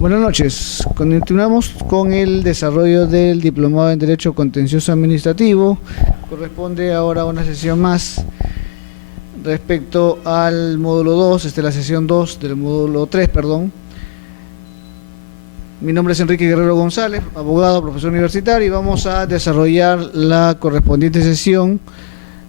Buenas noches. Continuamos con el desarrollo del diplomado en Derecho Contencioso Administrativo. Corresponde ahora a una sesión más respecto al módulo 2, la sesión 2 del módulo 3, perdón. Mi nombre es Enrique Guerrero González, abogado, profesor universitario, y vamos a desarrollar la correspondiente sesión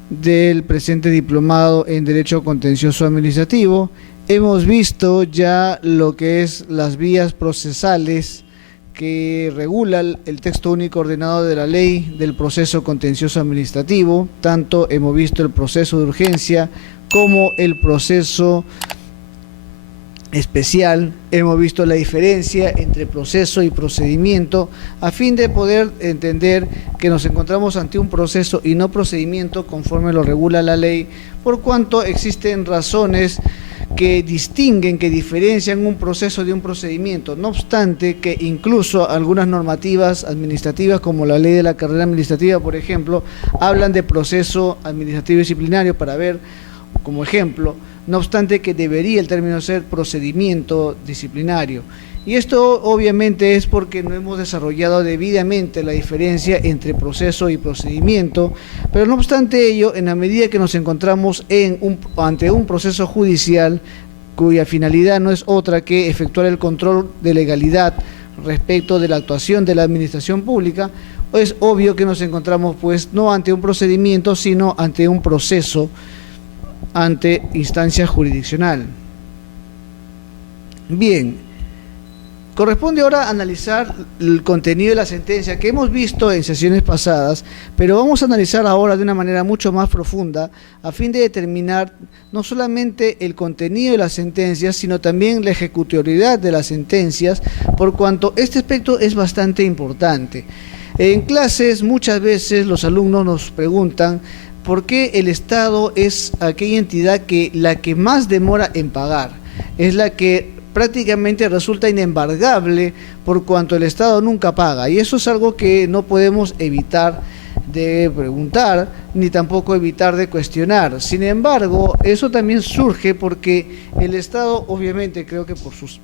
del presente diplomado en Derecho Contencioso Administrativo. Hemos visto ya lo que es las vías procesales que regula el texto único ordenado de la ley del proceso contencioso administrativo. Tanto hemos visto el proceso de urgencia como el proceso especial. Hemos visto la diferencia entre proceso y procedimiento a fin de poder entender que nos encontramos ante un proceso y no procedimiento conforme lo regula la ley, por cuanto existen razones que distinguen, que diferencian un proceso de un procedimiento. No obstante que incluso algunas normativas administrativas como la ley de la carrera administrativa, por ejemplo, hablan de proceso administrativo disciplinario para ver como ejemplo, no obstante que debería el término ser procedimiento disciplinario. Y esto obviamente es porque no hemos desarrollado debidamente la diferencia entre proceso y procedimiento, pero no obstante ello, en la medida que nos encontramos ante un proceso judicial cuya finalidad no es otra que efectuar el control de legalidad respecto de la actuación de la administración pública, es obvio que nos encontramos pues no ante un procedimiento, sino ante un proceso ante instancia jurisdiccional. Bien, corresponde ahora analizar el contenido de la sentencia que hemos visto en sesiones pasadas, pero vamos a analizar ahora de una manera mucho más profunda a fin de determinar no solamente el contenido de las sentencias, sino también la ejecutoriedad de las sentencias, por cuanto este aspecto es bastante importante. En clases muchas veces los alumnos nos preguntan ¿por qué el Estado es aquella entidad la que más demora en pagar? Es la que prácticamente resulta inembargable por cuanto el Estado nunca paga. Y eso es algo que no podemos evitar de preguntar, ni tampoco evitar de cuestionar. Sin embargo, eso también surge porque el Estado, obviamente, creo que por sus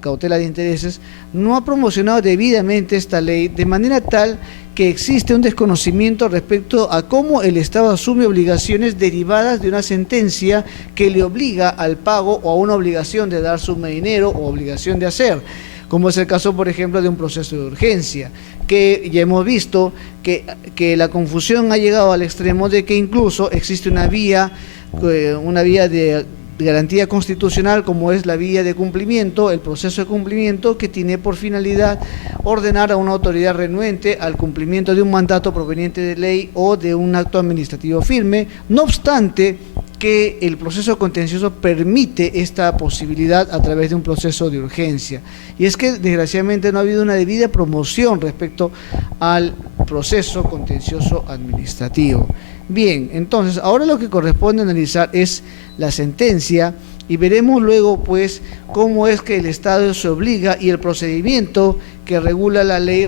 cautela de intereses, no ha promocionado debidamente esta ley, de manera tal que existe un desconocimiento respecto a cómo el Estado asume obligaciones derivadas de una sentencia que le obliga al pago o a una obligación de dar suma de dinero o obligación de hacer, como es el caso, por ejemplo, de un proceso de urgencia, que ya hemos visto que la confusión ha llegado al extremo de que incluso existe una vía de garantía constitucional, como es la vía de cumplimiento, el proceso de cumplimiento, que tiene por finalidad ordenar a una autoridad renuente al cumplimiento de un mandato proveniente de ley o de un acto administrativo firme, no obstante que el proceso contencioso permite esta posibilidad a través de un proceso de urgencia. Y es que desgraciadamente no ha habido una debida promoción respecto al proceso contencioso administrativo. Bien, entonces ahora lo que corresponde analizar es la sentencia y veremos luego pues cómo es que el Estado se obliga y el procedimiento que regula la ley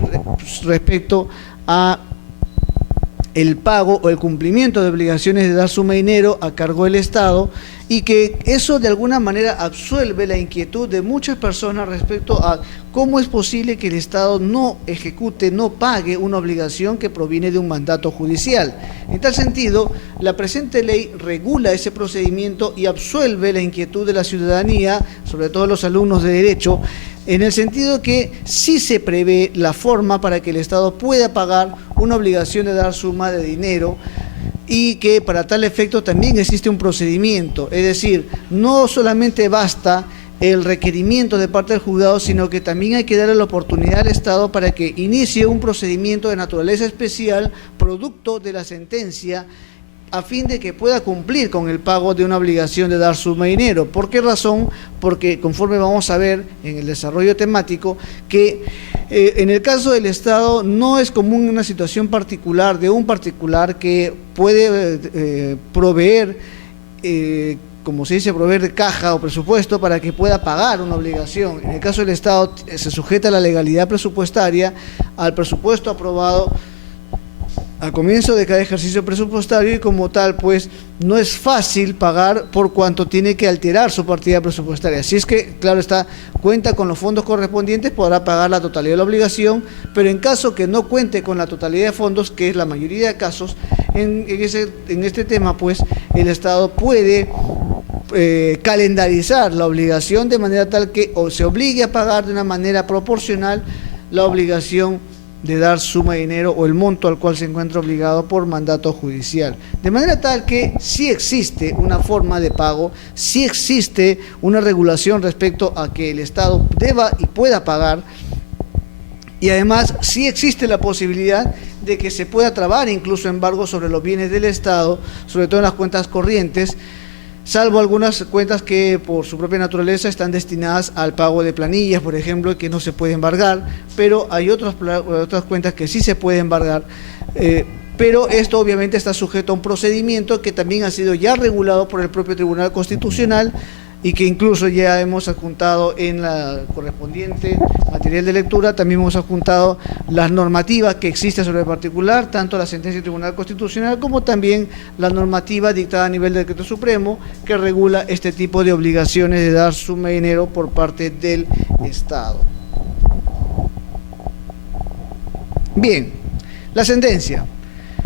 respecto a el pago o el cumplimiento de obligaciones de dar suma de dinero a cargo del Estado, y que eso de alguna manera absuelve la inquietud de muchas personas respecto a cómo es posible que el Estado no ejecute, no pague una obligación que proviene de un mandato judicial. En tal sentido, la presente ley regula ese procedimiento y absuelve la inquietud de la ciudadanía, sobre todo los alumnos de Derecho, en el sentido que sí se prevé la forma para que el Estado pueda pagar una obligación de dar suma de dinero, y que para tal efecto también existe un procedimiento, es decir, no solamente basta el requerimiento de parte del juzgado, sino que también hay que darle la oportunidad al Estado para que inicie un procedimiento de naturaleza especial, producto de la sentencia, a fin de que pueda cumplir con el pago de una obligación de dar suma de dinero. ¿Por qué razón? Porque conforme vamos a ver en el desarrollo temático, que en el caso del Estado no es común una situación particular de un particular que puede proveer, como se dice, proveer de caja o presupuesto para que pueda pagar una obligación. En el caso del Estado se sujeta a la legalidad presupuestaria, al presupuesto aprobado al comienzo de cada ejercicio presupuestario y como tal pues no es fácil pagar por cuanto tiene que alterar su partida presupuestaria. Si es que, claro está, cuenta con los fondos correspondientes, podrá pagar la totalidad de la obligación, pero en caso que no cuente con la totalidad de fondos, que es la mayoría de casos, en este tema pues el Estado puede calendarizar la obligación de manera tal que o se obligue a pagar de una manera proporcional la obligación de dar suma de dinero o el monto al cual se encuentra obligado por mandato judicial. De manera tal que sí existe una forma de pago, sí existe una regulación respecto a que el Estado deba y pueda pagar, y además sí existe la posibilidad de que se pueda trabar incluso embargo sobre los bienes del Estado, sobre todo en las cuentas corrientes, salvo algunas cuentas que por su propia naturaleza están destinadas al pago de planillas, por ejemplo, que no se puede embargar, pero hay otras cuentas que sí se puede embargar, pero esto obviamente está sujeto a un procedimiento que también ha sido ya regulado por el propio Tribunal Constitucional y que incluso ya hemos adjuntado en la correspondiente material de lectura, también hemos adjuntado las normativas que existen sobre el particular, tanto la sentencia del Tribunal Constitucional como también la normativa dictada a nivel del Decreto Supremo que regula este tipo de obligaciones de dar suma de dinero por parte del Estado. Bien, la sentencia.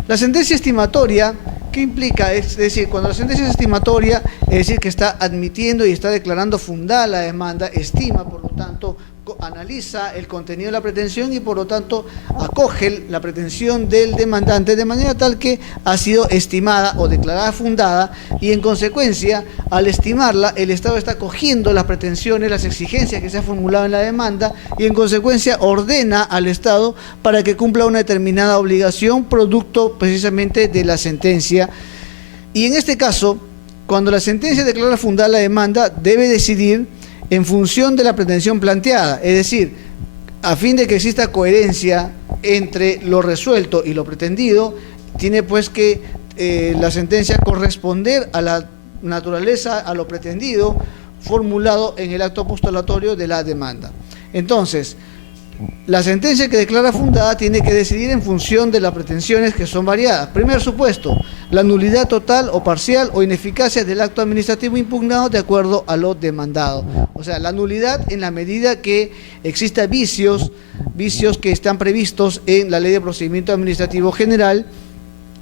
La sentencia estimatoria, ¿qué implica? Es decir, cuando la sentencia es estimatoria, es decir, que está admitiendo y está declarando fundada la demanda, estima, por lo tanto, analiza el contenido de la pretensión y por lo tanto acoge la pretensión del demandante de manera tal que ha sido estimada o declarada fundada y en consecuencia al estimarla el Estado está acogiendo las pretensiones, las exigencias que se han formulado en la demanda y en consecuencia ordena al Estado para que cumpla una determinada obligación producto precisamente de la sentencia. Y en este caso, cuando la sentencia declara fundada la demanda, debe decidir en función de la pretensión planteada, es decir, a fin de que exista coherencia entre lo resuelto y lo pretendido, tiene pues que la sentencia corresponder a la naturaleza, a lo pretendido, formulado en el acto postulatorio de la demanda. Entonces, la sentencia que declara fundada tiene que decidir en función de las pretensiones que son variadas. Primer supuesto, la nulidad total o parcial o ineficacia del acto administrativo impugnado de acuerdo a lo demandado. O sea, la nulidad en la medida que exista vicios que están previstos en la Ley de Procedimiento Administrativo General,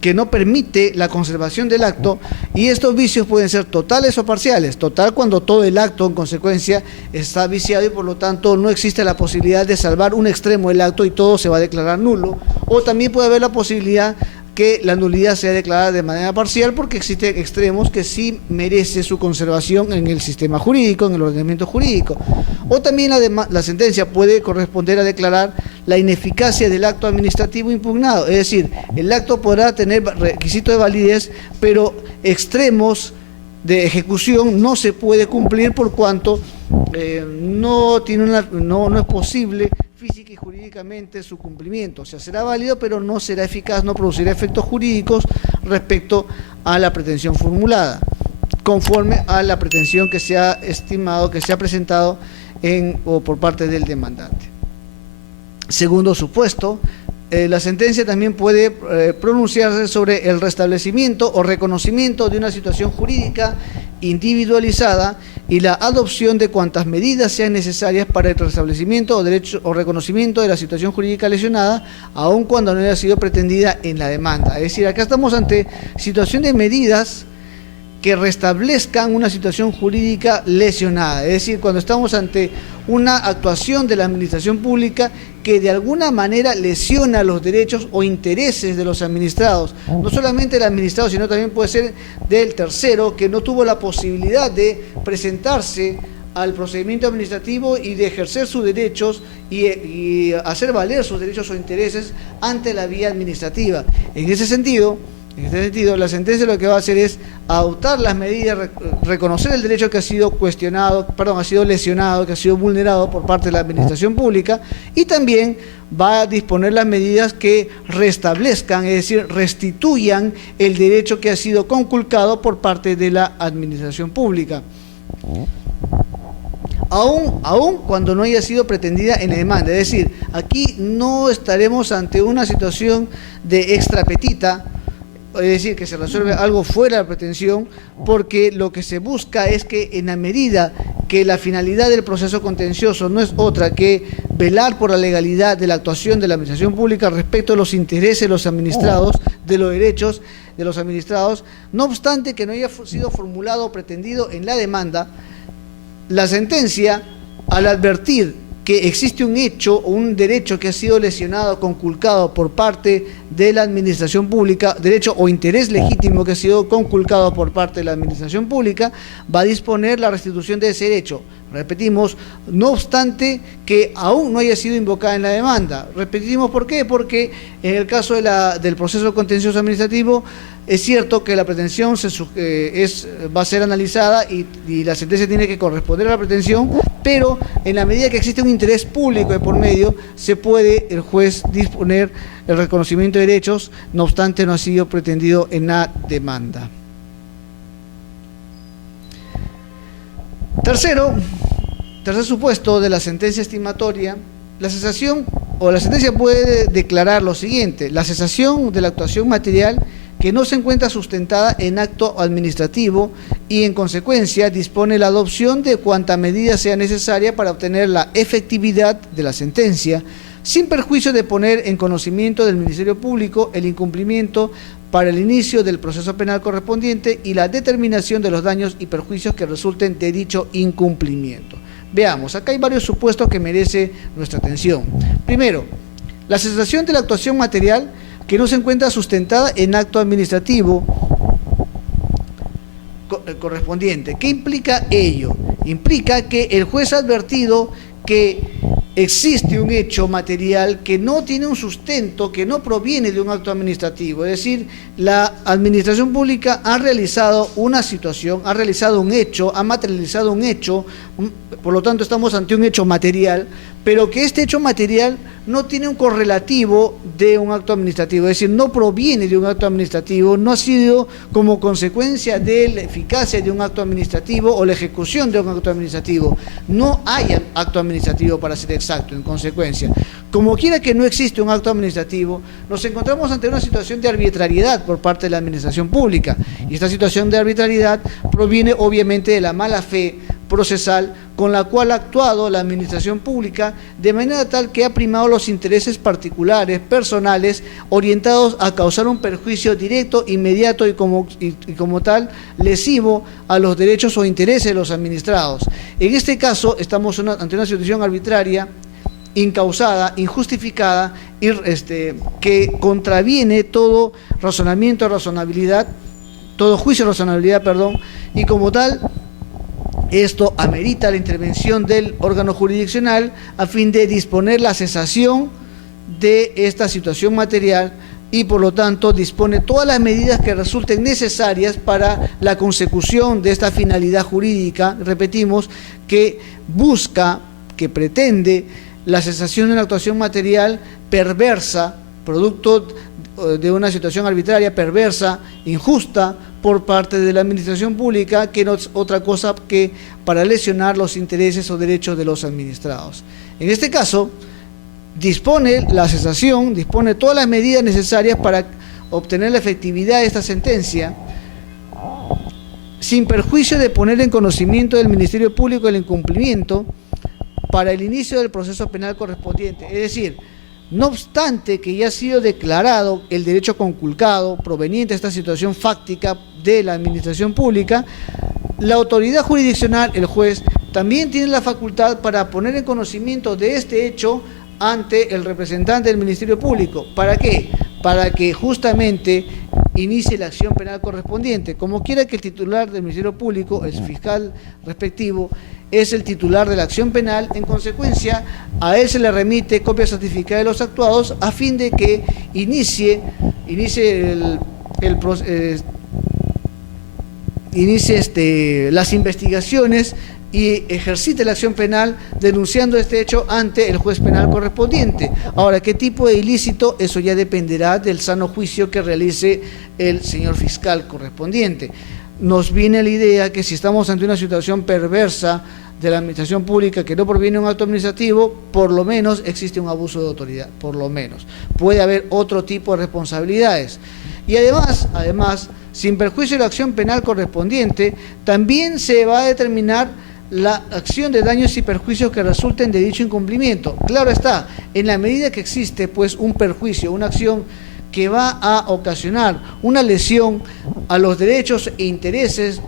que no permite la conservación del acto, y estos vicios pueden ser totales o parciales. Total cuando todo el acto en consecuencia está viciado y por lo tanto no existe la posibilidad de salvar un extremo del acto y todo se va a declarar nulo, o también puede haber la posibilidad que la nulidad sea declarada de manera parcial porque existen extremos que sí merece su conservación en el sistema jurídico, en el ordenamiento jurídico. O también la sentencia puede corresponder a declarar la ineficacia del acto administrativo impugnado, es decir, el acto podrá tener requisito de validez, pero extremos de ejecución no se puede cumplir por cuanto no es posible física y jurídicamente su cumplimiento. O sea, será válido, pero no será eficaz, no producirá efectos jurídicos respecto a la pretensión formulada, conforme a la pretensión que se ha estimado, que se ha presentado o por parte del demandante. Segundo supuesto, la sentencia también puede pronunciarse sobre el restablecimiento o reconocimiento de una situación jurídica individualizada y la adopción de cuantas medidas sean necesarias para el restablecimiento o derecho o reconocimiento de la situación jurídica lesionada, aun cuando no haya sido pretendida en la demanda. Es decir, acá estamos ante situación de medidas que restablezcan una situación jurídica lesionada, es decir, cuando estamos ante una actuación de la administración pública que de alguna manera lesiona los derechos o intereses de los administrados, no solamente del administrado, sino también puede ser del tercero que no tuvo la posibilidad de presentarse al procedimiento administrativo y de ejercer sus derechos y hacer valer sus derechos o intereses ante la vía administrativa. En ese sentido, la sentencia lo que va a hacer es adoptar las medidas, reconocer el derecho que ha sido ha sido lesionado, que ha sido vulnerado por parte de la administración pública, y también va a disponer las medidas que restablezcan, es decir, restituyan el derecho que ha sido conculcado por parte de la administración pública. aún cuando no haya sido pretendida en la demanda. Es decir, aquí no estaremos ante una situación de extrapetita, es decir, que se resuelve algo fuera de la pretensión, porque lo que se busca es que, en la medida que la finalidad del proceso contencioso no es otra que velar por la legalidad de la actuación de la administración pública respecto de los intereses de los administrados, de los derechos de los administrados, no obstante que no haya sido formulado o pretendido en la demanda, la sentencia, al advertir que existe un hecho o un derecho que ha sido lesionado, conculcado por parte de la administración pública, derecho o interés legítimo que ha sido conculcado por parte de la administración pública, va a disponer la restitución de ese derecho. Repetimos, no obstante que aún no haya sido invocada en la demanda. Repetimos, ¿por qué? Porque en el caso del proceso contencioso administrativo, es cierto que la pretensión va a ser analizada y la sentencia tiene que corresponder a la pretensión, pero en la medida que existe un interés público de por medio, se puede el juez disponer el reconocimiento de derechos, no obstante no ha sido pretendido en la demanda. Tercer supuesto de la sentencia estimatoria, la cesación o la sentencia puede declarar lo siguiente: la cesación de la actuación material que no se encuentra sustentada en acto administrativo y en consecuencia dispone la adopción de cuanta medida sea necesaria para obtener la efectividad de la sentencia, sin perjuicio de poner en conocimiento del Ministerio Público el incumplimiento para el inicio del proceso penal correspondiente y la determinación de los daños y perjuicios que resulten de dicho incumplimiento. Veamos, acá hay varios supuestos que merece nuestra atención. Primero, la cesación de la actuación material que no se encuentra sustentada en acto administrativo correspondiente. ¿Qué implica ello? Implica que el juez ha advertido que existe un hecho material que no tiene un sustento, que no proviene de un acto administrativo. Es decir, la administración pública ha realizado una situación, ha realizado un hecho, ha materializado un hecho, por lo tanto estamos ante un hecho material, pero que este hecho material no tiene un correlativo de un acto administrativo, es decir, no proviene de un acto administrativo, no ha sido como consecuencia de la eficacia de un acto administrativo o la ejecución de un acto administrativo. No hay acto administrativo, para ser exacto, en consecuencia. Como quiera que no existe un acto administrativo, nos encontramos ante una situación de arbitrariedad por parte de la administración pública, y esta situación de arbitrariedad proviene obviamente de la mala fe procesal con la cual ha actuado la administración pública, de manera tal que ha primado los intereses particulares, personales, orientados a causar un perjuicio directo, inmediato y como tal lesivo a los derechos o intereses de los administrados. En este caso estamos ante una situación arbitraria, incausada, injustificada, que contraviene todo razonabilidad, todo juicio de razonabilidad, y como tal, esto amerita la intervención del órgano jurisdiccional a fin de disponer la cesación de esta situación material y por lo tanto dispone todas las medidas que resulten necesarias para la consecución de esta finalidad jurídica, repetimos, que busca, que pretende la cesación de una actuación material perversa, producto de una situación arbitraria, perversa, injusta, por parte de la administración pública, que no es otra cosa que para lesionar los intereses o derechos de los administrados. En este caso, dispone la cesación, dispone todas las medidas necesarias para obtener la efectividad de esta sentencia, sin perjuicio de poner en conocimiento del Ministerio Público el incumplimiento para el inicio del proceso penal correspondiente. Es decir, no obstante que ya ha sido declarado el derecho conculcado proveniente de esta situación fáctica de la administración pública, la autoridad jurisdiccional, el juez, también tiene la facultad para poner en conocimiento de este hecho ante el representante del Ministerio Público. ¿Para qué? Para que justamente inicie la acción penal correspondiente. Como quiera que el titular del Ministerio Público, el fiscal respectivo, es el titular de la acción penal, en consecuencia, a él se le remite copia certificada de los actuados a fin de que inicie las investigaciones y ejercite la acción penal denunciando este hecho ante el juez penal correspondiente. Ahora, ¿qué tipo de ilícito? Eso ya dependerá del sano juicio que realice el señor fiscal correspondiente. Nos viene la idea que si estamos ante una situación perversa de la administración pública que no proviene de un acto administrativo, por lo menos existe un abuso de autoridad, por lo menos. Puede haber otro tipo de responsabilidades. Y además, sin perjuicio de la acción penal correspondiente, también se va a determinar la acción de daños y perjuicios que resulten de dicho incumplimiento. Claro está, en la medida que existe pues un perjuicio, una acción que va a ocasionar una lesión a los derechos e intereses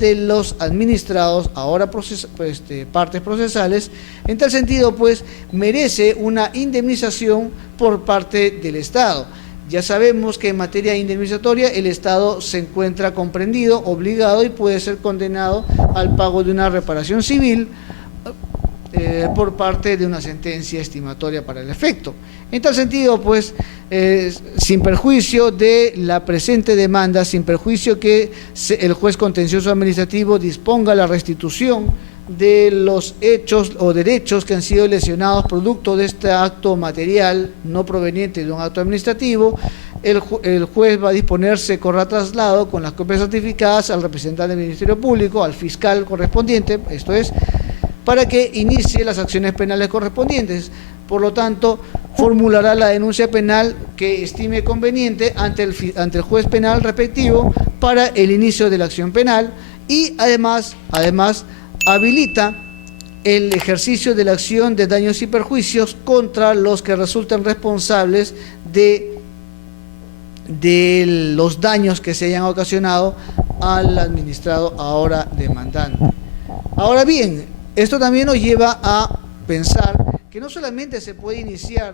de los administrados, ahora partes procesales, en tal sentido pues merece una indemnización por parte del Estado. Ya sabemos que en materia indemnizatoria el Estado se encuentra comprendido, obligado y puede ser condenado al pago de una reparación civil por parte de una sentencia estimatoria para el efecto. En tal sentido, pues, sin perjuicio de la presente demanda, sin perjuicio que el juez contencioso administrativo disponga la restitución de los hechos o derechos que han sido lesionados producto de este acto material no proveniente de un acto administrativo, el juez va a disponerse corra traslado con las copias certificadas al representante del Ministerio Público, al fiscal correspondiente, esto es, para que inicie las acciones penales correspondientes. Por lo tanto, formulará la denuncia penal que estime conveniente ante el juez penal respectivo para el inicio de la acción penal y además habilita el ejercicio de la acción de daños y perjuicios contra los que resulten responsables de los daños que se hayan ocasionado al administrado ahora demandante. Ahora bien, esto también nos lleva a pensar que no solamente se puede iniciar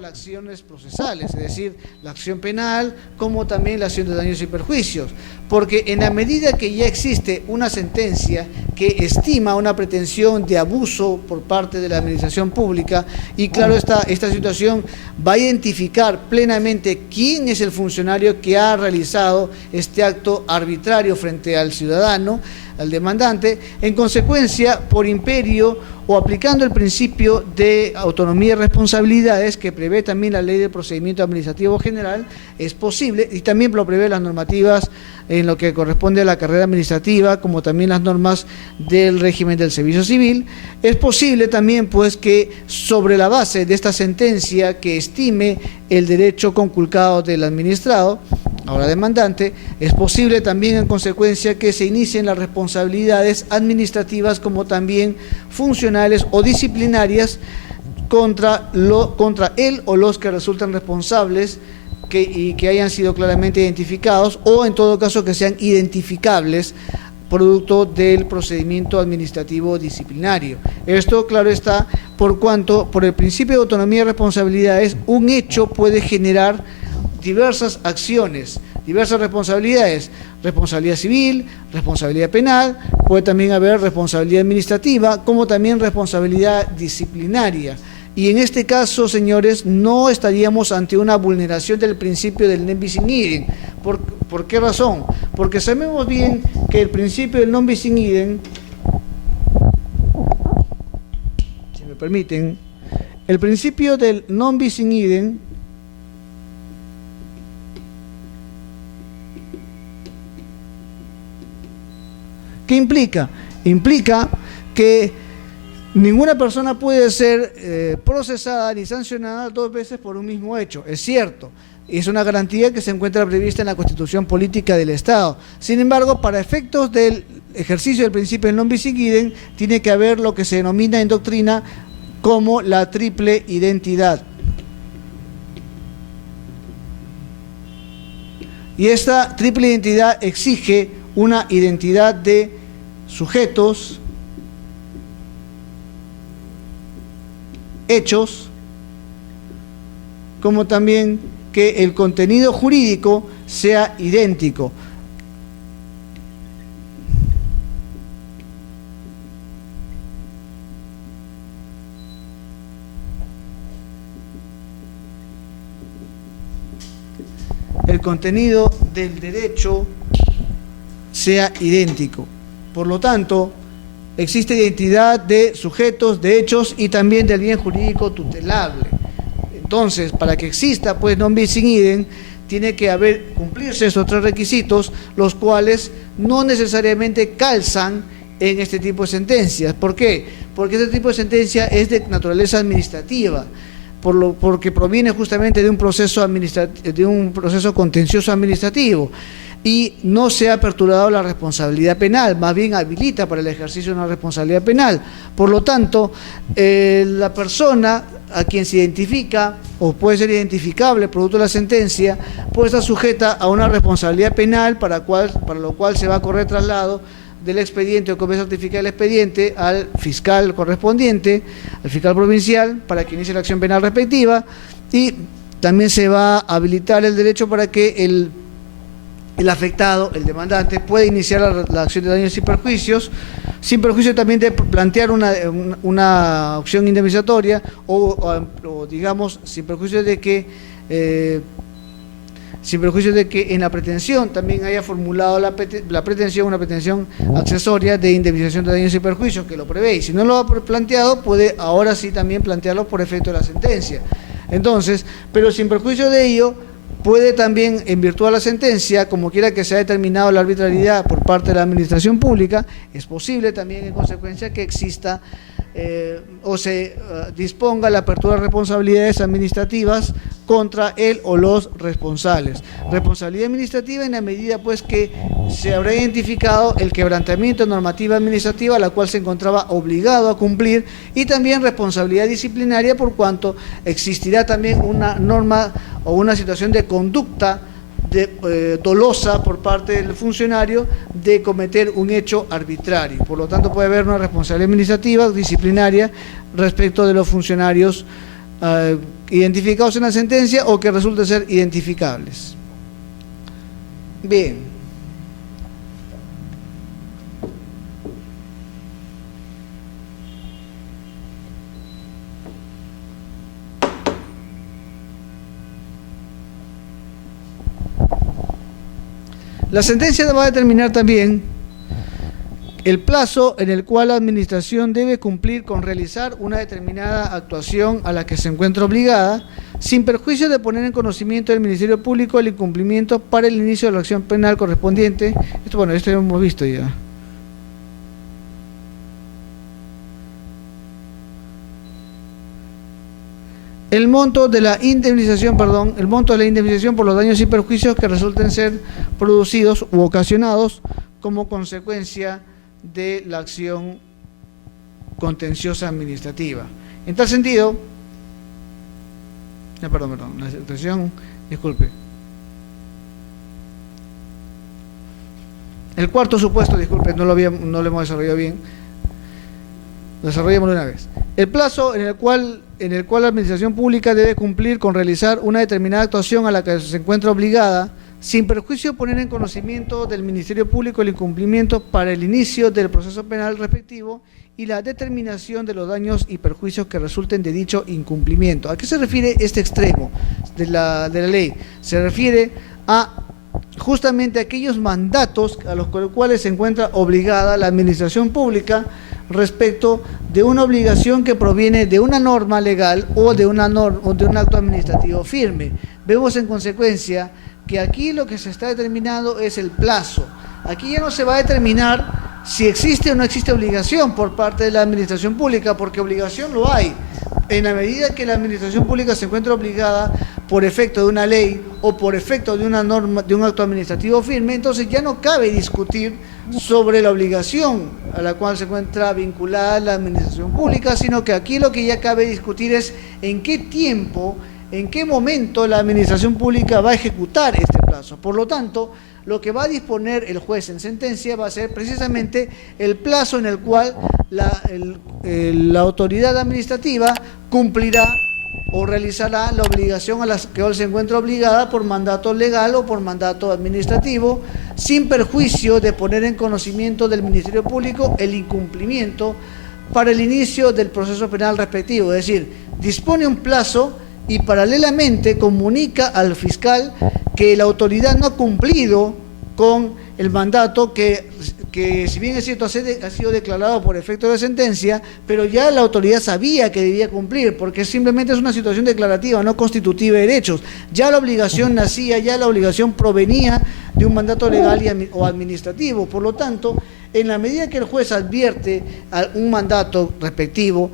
las acciones procesales, es decir, la acción penal, como también la acción de daños y perjuicios, porque en la medida que ya existe una sentencia que estima una pretensión de abuso por parte de la administración pública, y claro esta situación va a identificar plenamente quién es el funcionario que ha realizado este acto arbitrario frente al ciudadano, al demandante, en consecuencia, por imperio o aplicando el principio de autonomía y responsabilidades que prevé también la Ley de Procedimiento Administrativo General, es posible, y también lo prevé las normativas en lo que corresponde a la carrera administrativa, como también las normas del régimen del servicio civil, es posible también pues que sobre la base de esta sentencia que estime el derecho conculcado del administrado, ahora demandante, es posible también en consecuencia que se inicien las responsabilidades administrativas como también funcionales o disciplinarias contra él o los que resultan responsables y que hayan sido claramente identificados o en todo caso que sean identificables producto del procedimiento administrativo disciplinario. Esto, claro está, por cuanto por el principio de autonomía y responsabilidades, un hecho puede generar diversas acciones, diversas responsabilidades, responsabilidad civil, responsabilidad penal, puede también haber responsabilidad administrativa, como también responsabilidad disciplinaria. Y en este caso, señores, no estaríamos ante una vulneración del principio del non bis in idem. ¿Por qué razón? Porque sabemos bien que el principio del non bis in idem, si me permiten, el principio del non bis in idem ¿qué implica? Implica que ninguna persona puede ser procesada ni sancionada dos veces por un mismo hecho. Es cierto, es una garantía que se encuentra prevista en la Constitución Política del Estado. Sin embargo, para efectos del ejercicio del principio del non bis in idem, tiene que haber lo que se denomina en doctrina como la triple identidad. Y esta triple identidad exige una identidad de sujetos, hechos, como también que el contenido jurídico sea idéntico. El contenido del derecho sea idéntico. Por lo tanto, existe identidad de sujetos, de hechos y también del bien jurídico tutelable. Entonces, para que exista pues non bis in idem, tiene que cumplirse estos tres requisitos, los cuales no necesariamente calzan en este tipo de sentencias. ¿Por qué? Porque este tipo de sentencia es de naturaleza administrativa, porque proviene justamente de un proceso contencioso administrativo, y no se ha aperturado la responsabilidad penal, más bien habilita para el ejercicio de una responsabilidad penal. Por lo tanto, la persona a quien se identifica o puede ser identificable producto de la sentencia puede estar sujeta a una responsabilidad penal, para lo cual se va a correr traslado del expediente o copia certificada del expediente al fiscal correspondiente, al fiscal provincial, para que inicie la acción penal respectiva, y también se va a habilitar el derecho para que el afectado, el demandante, puede iniciar la acción de daños y perjuicios, sin perjuicio también de plantear una opción indemnizatoria o digamos, sin perjuicio de que en la pretensión también haya formulado la pretensión, una pretensión accesoria de indemnización de daños y perjuicios, que lo prevé. Y si no lo ha planteado, puede ahora sí también plantearlo por efecto de la sentencia. Entonces, pero sin perjuicio de ello, puede también, en virtud de la sentencia, como quiera que se haya determinado la arbitrariedad por parte de la administración pública, es posible también en consecuencia que exista o se disponga la apertura de responsabilidades administrativas contra él o los responsables. Responsabilidad administrativa en la medida pues que se habrá identificado el quebrantamiento de normativa administrativa a la cual se encontraba obligado a cumplir, y también responsabilidad disciplinaria por cuanto existirá también una norma o una situación de conducta dolosa por parte del funcionario de cometer un hecho arbitrario. Por lo tanto, puede haber una responsabilidad administrativa, disciplinaria, respecto de los funcionarios identificados en la sentencia o que resulten ser identificables. Bien. La sentencia va a determinar también el plazo en el cual la administración debe cumplir con realizar una determinada actuación a la que se encuentra obligada, sin perjuicio de poner en conocimiento del Ministerio Público el incumplimiento para el inicio de la acción penal correspondiente. Esto ya hemos visto ya. El monto de la indemnización por los daños y perjuicios que resulten ser producidos u ocasionados como consecuencia de la acción contenciosa administrativa. En tal sentido, la extensión, disculpe. El cuarto supuesto, disculpe, no lo hemos desarrollado bien. Desarrollémoslo una vez. El plazo en el cual la administración pública debe cumplir con realizar una determinada actuación a la que se encuentra obligada, sin perjuicio de poner en conocimiento del Ministerio Público el incumplimiento para el inicio del proceso penal respectivo y la determinación de los daños y perjuicios que resulten de dicho incumplimiento. ¿A qué se refiere este extremo de la ley? Se refiere a justamente aquellos mandatos a los cuales se encuentra obligada la administración pública respecto de una obligación que proviene de una norma legal o de un acto administrativo firme. Vemos en consecuencia que aquí lo que se está determinando es el plazo. Aquí ya no se va a determinar si existe o no existe obligación por parte de la administración pública, porque obligación lo hay. En la medida que la administración pública se encuentra obligada por efecto de una ley o por efecto de una norma, de un acto administrativo firme, entonces ya no cabe discutir sobre la obligación a la cual se encuentra vinculada la administración pública, sino que aquí lo que ya cabe discutir es en qué tiempo, en qué momento la administración pública va a ejecutar este plazo. Por lo tanto, lo que va a disponer el juez en sentencia va a ser precisamente el plazo en el cual la autoridad administrativa cumplirá o realizará la obligación a la que hoy se encuentra obligada por mandato legal o por mandato administrativo, sin perjuicio de poner en conocimiento del Ministerio Público el incumplimiento para el inicio del proceso penal respectivo. Es decir, dispone un plazo y paralelamente comunica al fiscal que la autoridad no ha cumplido con el mandato que si bien es cierto ha sido declarado por efecto de sentencia, pero ya la autoridad sabía que debía cumplir, porque simplemente es una situación declarativa, no constitutiva de derechos. Ya la obligación nacía, ya la obligación provenía de un mandato legal o administrativo. Por lo tanto, En la medida que el juez advierte un mandato respectivo,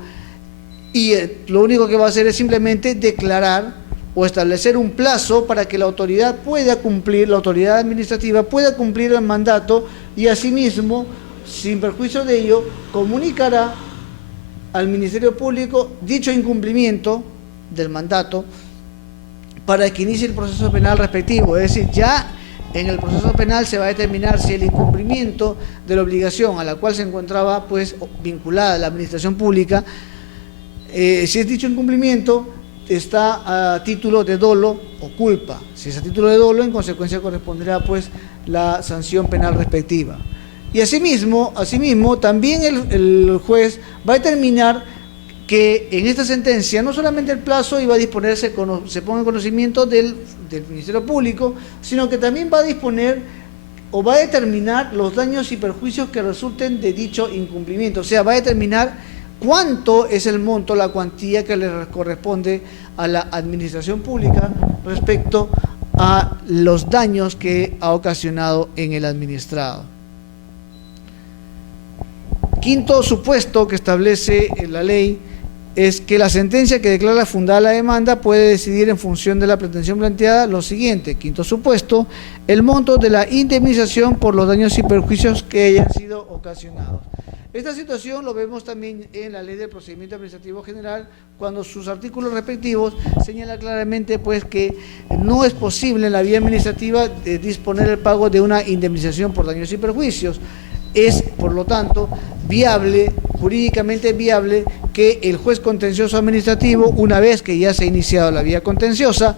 y lo único que va a hacer es simplemente declarar o establecer un plazo para que la autoridad pueda cumplir, la autoridad administrativa pueda cumplir el mandato, y asimismo, sin perjuicio de ello, comunicará al Ministerio Público dicho incumplimiento del mandato para que inicie el proceso penal respectivo. Es decir, ya en el proceso penal se va a determinar si el incumplimiento de la obligación a la cual se encontraba pues vinculada la administración pública, si es dicho incumplimiento está a título de dolo o culpa. Si es a título de dolo, en consecuencia corresponderá pues la sanción penal respectiva. Y asimismo también el juez va a determinar que en esta sentencia no solamente el plazo iba a disponerse, se ponga en conocimiento del Ministerio Público, sino que también va a disponer o va a determinar los daños y perjuicios que resulten de dicho incumplimiento. O sea, va a determinar cuánto es el monto, la cuantía que le corresponde a la administración pública respecto a los daños que ha ocasionado en el administrado. Quinto supuesto que establece la ley es que la sentencia que declara fundada la demanda puede decidir en función de la pretensión planteada lo siguiente. Quinto supuesto, el monto de la indemnización por los daños y perjuicios que hayan sido ocasionados. Esta situación lo vemos también en la Ley del Procedimiento Administrativo General, cuando sus artículos respectivos señalan claramente pues que no es posible en la vía administrativa disponer el pago de una indemnización por daños y perjuicios. Es, por lo tanto, viable, jurídicamente viable, que el juez contencioso administrativo, una vez que ya se ha iniciado la vía contenciosa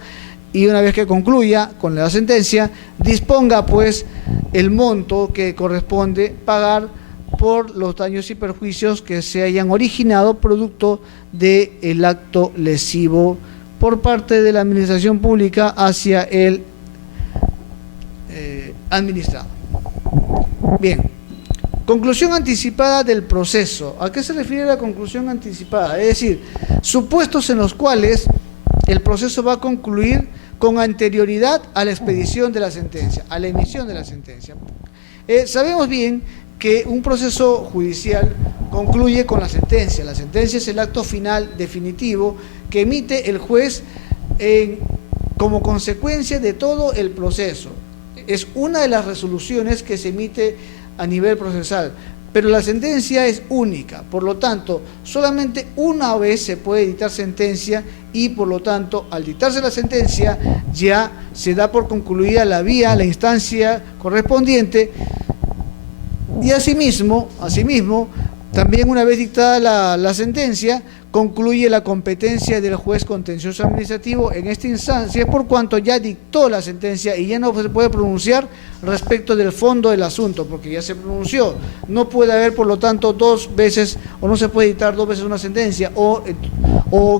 y una vez que concluya con la sentencia, disponga pues el monto que corresponde pagar por los daños y perjuicios que se hayan originado producto del acto lesivo por parte de la administración pública hacia el administrado. Bien. Conclusión anticipada del proceso. ¿A qué se refiere la conclusión anticipada? Es decir, supuestos en los cuales el proceso va a concluir con anterioridad a la expedición de la sentencia, a la emisión de la sentencia. Sabemos bien que un proceso judicial concluye con la sentencia. La sentencia es el acto final definitivo que emite el juez como consecuencia de todo el proceso. Es una de las resoluciones que se emite a nivel procesal, pero la sentencia es única, por lo tanto, solamente una vez se puede dictar sentencia y por lo tanto, al dictarse la sentencia, ya se da por concluida la vía, la instancia correspondiente, y asimismo, también una vez dictada la sentencia, concluye la competencia del juez contencioso administrativo en esta instancia, por cuanto ya dictó la sentencia y ya no se puede pronunciar respecto del fondo del asunto, porque ya se pronunció. No puede haber, por lo tanto, dos veces, o no se puede dictar dos veces una sentencia, o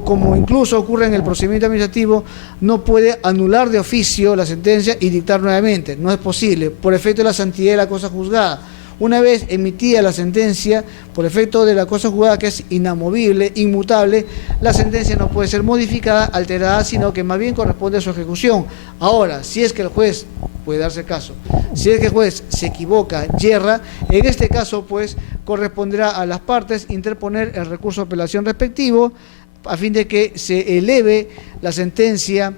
como incluso ocurre en el procedimiento administrativo, no puede anular de oficio la sentencia y dictar nuevamente. No es posible, por efecto de la santidad de la cosa juzgada. Una vez emitida la sentencia, por efecto de la cosa juzgada, que es inamovible, inmutable, la sentencia no puede ser modificada, alterada, sino que más bien corresponde a su ejecución. Ahora, si es que el juez, puede darse caso, si es que el juez se equivoca, yerra, en este caso, pues, corresponderá a las partes interponer el recurso de apelación respectivo, a fin de que se eleve la sentencia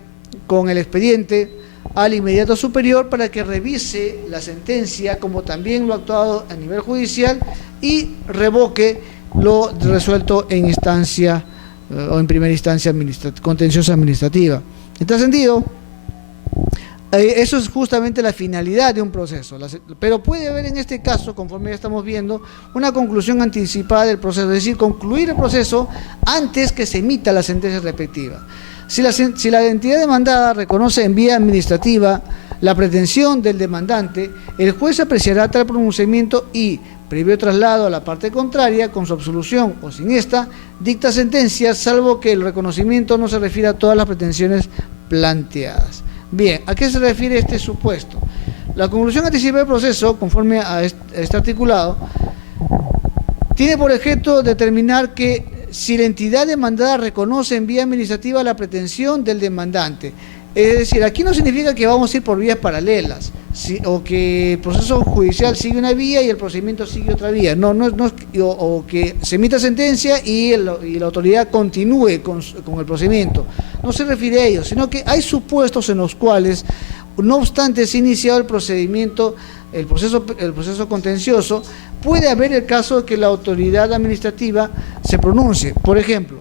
con el expediente al inmediato superior para que revise la sentencia, como también lo ha actuado a nivel judicial, y revoque lo resuelto en instancia o en primera instancia contenciosa administrativa. En tal sentido, eso es justamente la finalidad de un proceso, pero puede haber en este caso, conforme ya estamos viendo, una conclusión anticipada del proceso, es decir, concluir el proceso antes que se emita la sentencia respectiva. Si la entidad demandada reconoce en vía administrativa la pretensión del demandante, el juez apreciará tal pronunciamiento y, previo traslado a la parte contraria, con su absolución o sin esta, dicta sentencia, salvo que el reconocimiento no se refiera a todas las pretensiones planteadas. Bien, ¿a qué se refiere este supuesto? La conclusión anticipada del proceso, conforme a este articulado, tiene por objeto determinar que si la entidad demandada reconoce en vía administrativa la pretensión del demandante. Es decir, aquí no significa que vamos a ir por vías paralelas, o que el proceso judicial sigue una vía y el procedimiento sigue otra vía. O que se emita sentencia y la autoridad continúe con el procedimiento. No se refiere a ello, sino que hay supuestos en los cuales, no obstante se ha iniciado el procedimiento, el proceso contencioso, puede haber el caso de que la autoridad administrativa se pronuncie. Por ejemplo,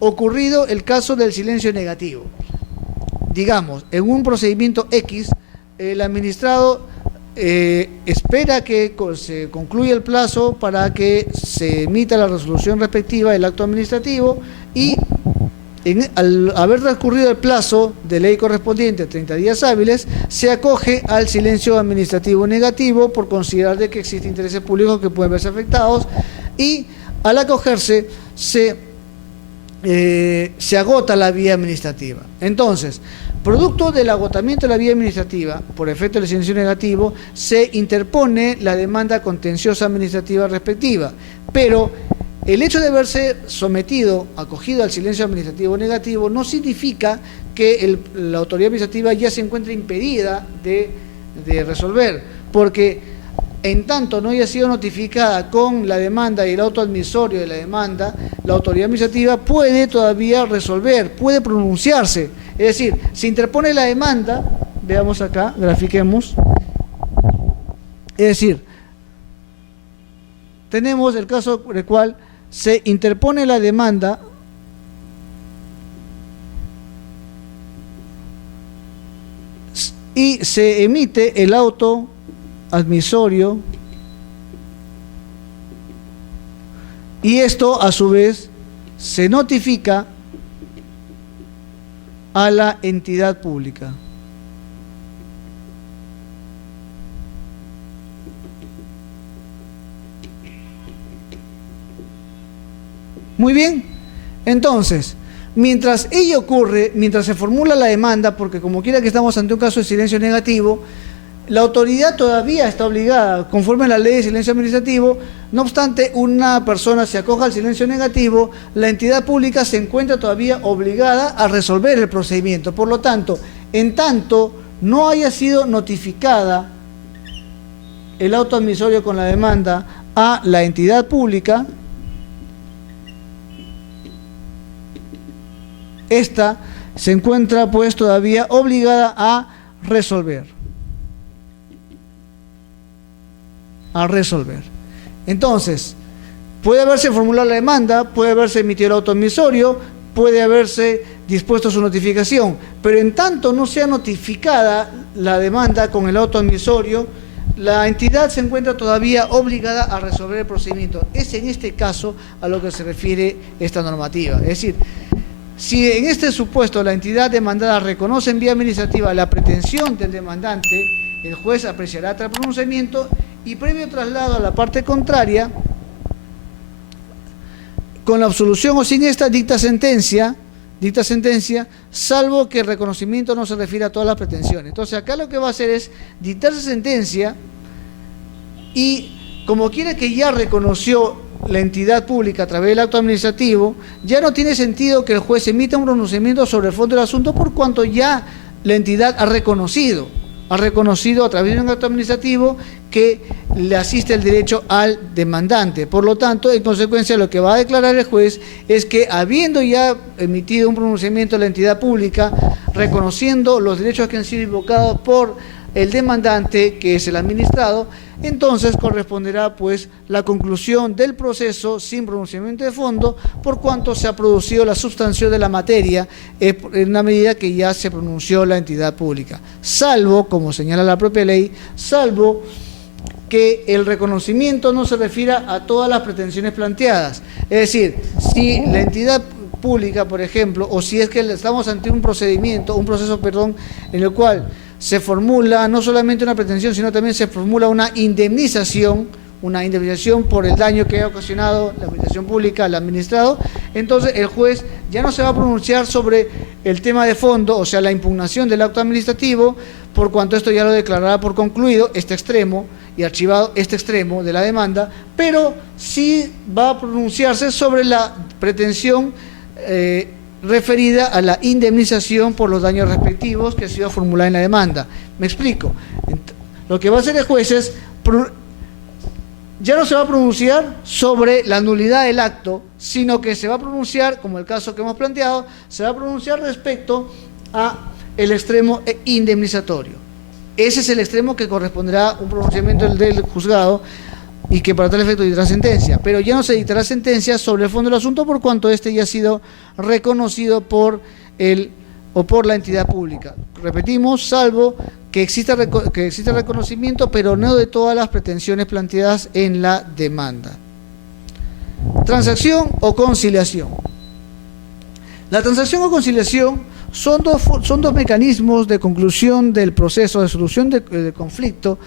ocurrido el caso del silencio negativo. Digamos, en un procedimiento X, el administrado espera que se concluya el plazo para que se emita la resolución respectiva del acto administrativo y al haber transcurrido el plazo de ley correspondiente, 30 días hábiles, se acoge al silencio administrativo negativo por considerar de que existen intereses públicos que pueden verse afectados, y al acogerse se agota la vía administrativa. Entonces, producto del agotamiento de la vía administrativa, por efecto del silencio negativo, se interpone la demanda contenciosa administrativa respectiva, pero el hecho de haberse acogido al silencio administrativo negativo, no significa que la autoridad administrativa ya se encuentre impedida de resolver, porque en tanto no haya sido notificada con la demanda y el auto admisorio de la demanda, la autoridad administrativa puede todavía resolver, puede pronunciarse. Es decir, se interpone la demanda, veamos acá, grafiquemos. Es decir, tenemos el caso por el cual se interpone la demanda y se emite el auto admisorio, y esto a su vez se notifica a la entidad pública. Muy bien, entonces, mientras ello ocurre, mientras se formula la demanda, porque como quiera que estamos ante un caso de silencio negativo, la autoridad todavía está obligada, conforme a la ley de silencio administrativo. No obstante una persona se acoja al silencio negativo, la entidad pública se encuentra todavía obligada a resolver el procedimiento. Por lo tanto, en tanto no haya sido notificada el auto admisorio con la demanda a la entidad pública, esta se encuentra pues todavía obligada a resolver. Entonces, puede haberse formulado la demanda, puede haberse emitido el auto admisorio, puede haberse dispuesto su notificación, pero en tanto no sea notificada la demanda con el auto admisorio, la entidad se encuentra todavía obligada a resolver el procedimiento. Es en este caso a lo que se refiere esta normativa. Es decir, si en este supuesto la entidad demandada reconoce en vía administrativa la pretensión del demandante, el juez apreciará tal pronunciamiento y previo traslado a la parte contraria, con la absolución o sin esta, dicta sentencia, salvo que el reconocimiento no se refiere a todas las pretensiones. Entonces acá lo que va a hacer es dictarse sentencia, y como quiera que ya reconoció la entidad pública a través del acto administrativo, ya no tiene sentido que el juez emita un pronunciamiento sobre el fondo del asunto, por cuanto ya la entidad ha reconocido a través de un acto administrativo que le asiste el derecho al demandante. Por lo tanto, en consecuencia, lo que va a declarar el juez es que, habiendo ya emitido un pronunciamiento de la entidad pública, reconociendo los derechos que han sido invocados por el demandante, que es el administrado, entonces corresponderá pues la conclusión del proceso sin pronunciamiento de fondo, por cuanto se ha producido la sustanción de la materia en una medida que ya se pronunció la entidad pública, salvo, como señala la propia ley, salvo que el reconocimiento no se refiera a todas las pretensiones planteadas. Es decir, si la entidad pública, por ejemplo, o si es que estamos ante un proceso, en el cual se formula no solamente una pretensión, sino también se formula una indemnización por el daño que ha ocasionado la administración pública al administrado, entonces el juez ya no se va a pronunciar sobre el tema de fondo, o sea, la impugnación del acto administrativo, por cuanto esto ya lo declarará por concluido este extremo y archivado este extremo de la demanda, pero sí va a pronunciarse sobre la pretensión referida a la indemnización por los daños respectivos que ha sido formulada en la demanda. Me explico. Lo que va a hacer el juez es, ya no se va a pronunciar sobre la nulidad del acto, sino que se va a pronunciar, como el caso que hemos planteado, se va a pronunciar respecto a el extremo indemnizatorio. Ese es el extremo que corresponderá un pronunciamiento del juzgado y que para tal efecto dictará sentencia, pero ya no se dictará sentencia sobre el fondo del asunto por cuanto este ya ha sido reconocido por la entidad pública. Repetimos, salvo que exista reconocimiento, pero no de todas las pretensiones planteadas en la demanda. Transacción o conciliación. La transacción o conciliación son dos mecanismos de conclusión del proceso de solución de conflicto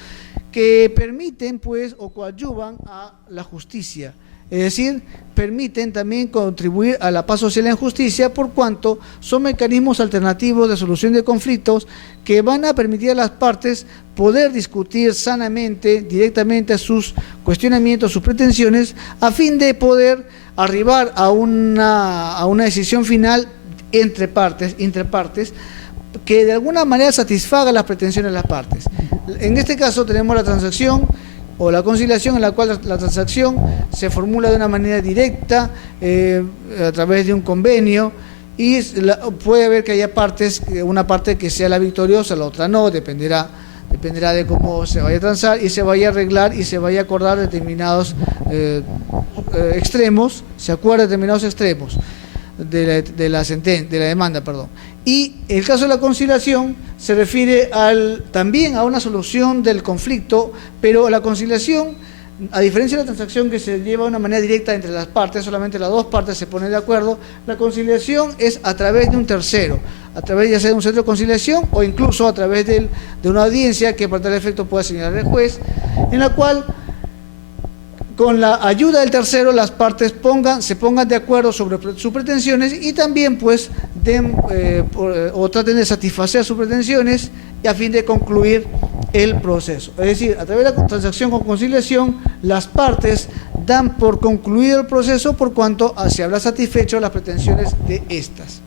que permiten, pues, o coadyuvan a la justicia. Es decir, permiten también contribuir a la paz social en justicia por cuanto son mecanismos alternativos de solución de conflictos que van a permitir a las partes poder discutir sanamente, directamente sus cuestionamientos, sus pretensiones, a fin de poder arribar a una decisión final entre partes, que de alguna manera satisfaga las pretensiones de las partes. En este caso tenemos la transacción o la conciliación, en la cual la transacción se formula de una manera directa a través de un convenio y puede haber que haya una parte que sea la victoriosa, la otra no, dependerá de cómo se vaya a transar y se vaya a arreglar y se vaya a acordar determinados extremos, se acuerda determinados extremos de la demanda, perdón. Y el caso de la conciliación se refiere también a una solución del conflicto, pero la conciliación, a diferencia de la transacción que se lleva de una manera directa entre las partes, solamente las dos partes se ponen de acuerdo, la conciliación es a través de un tercero, a través ya sea de un centro de conciliación o incluso a través de una audiencia que para tal efecto pueda señalar el juez, en la cual con la ayuda del tercero las partes se pongan de acuerdo sobre sus pretensiones y también pues traten de satisfacer sus pretensiones y a fin de concluir el proceso. Es decir, a través de la transacción o conciliación las partes dan por concluido el proceso por cuanto se habrá satisfecho las pretensiones de estas.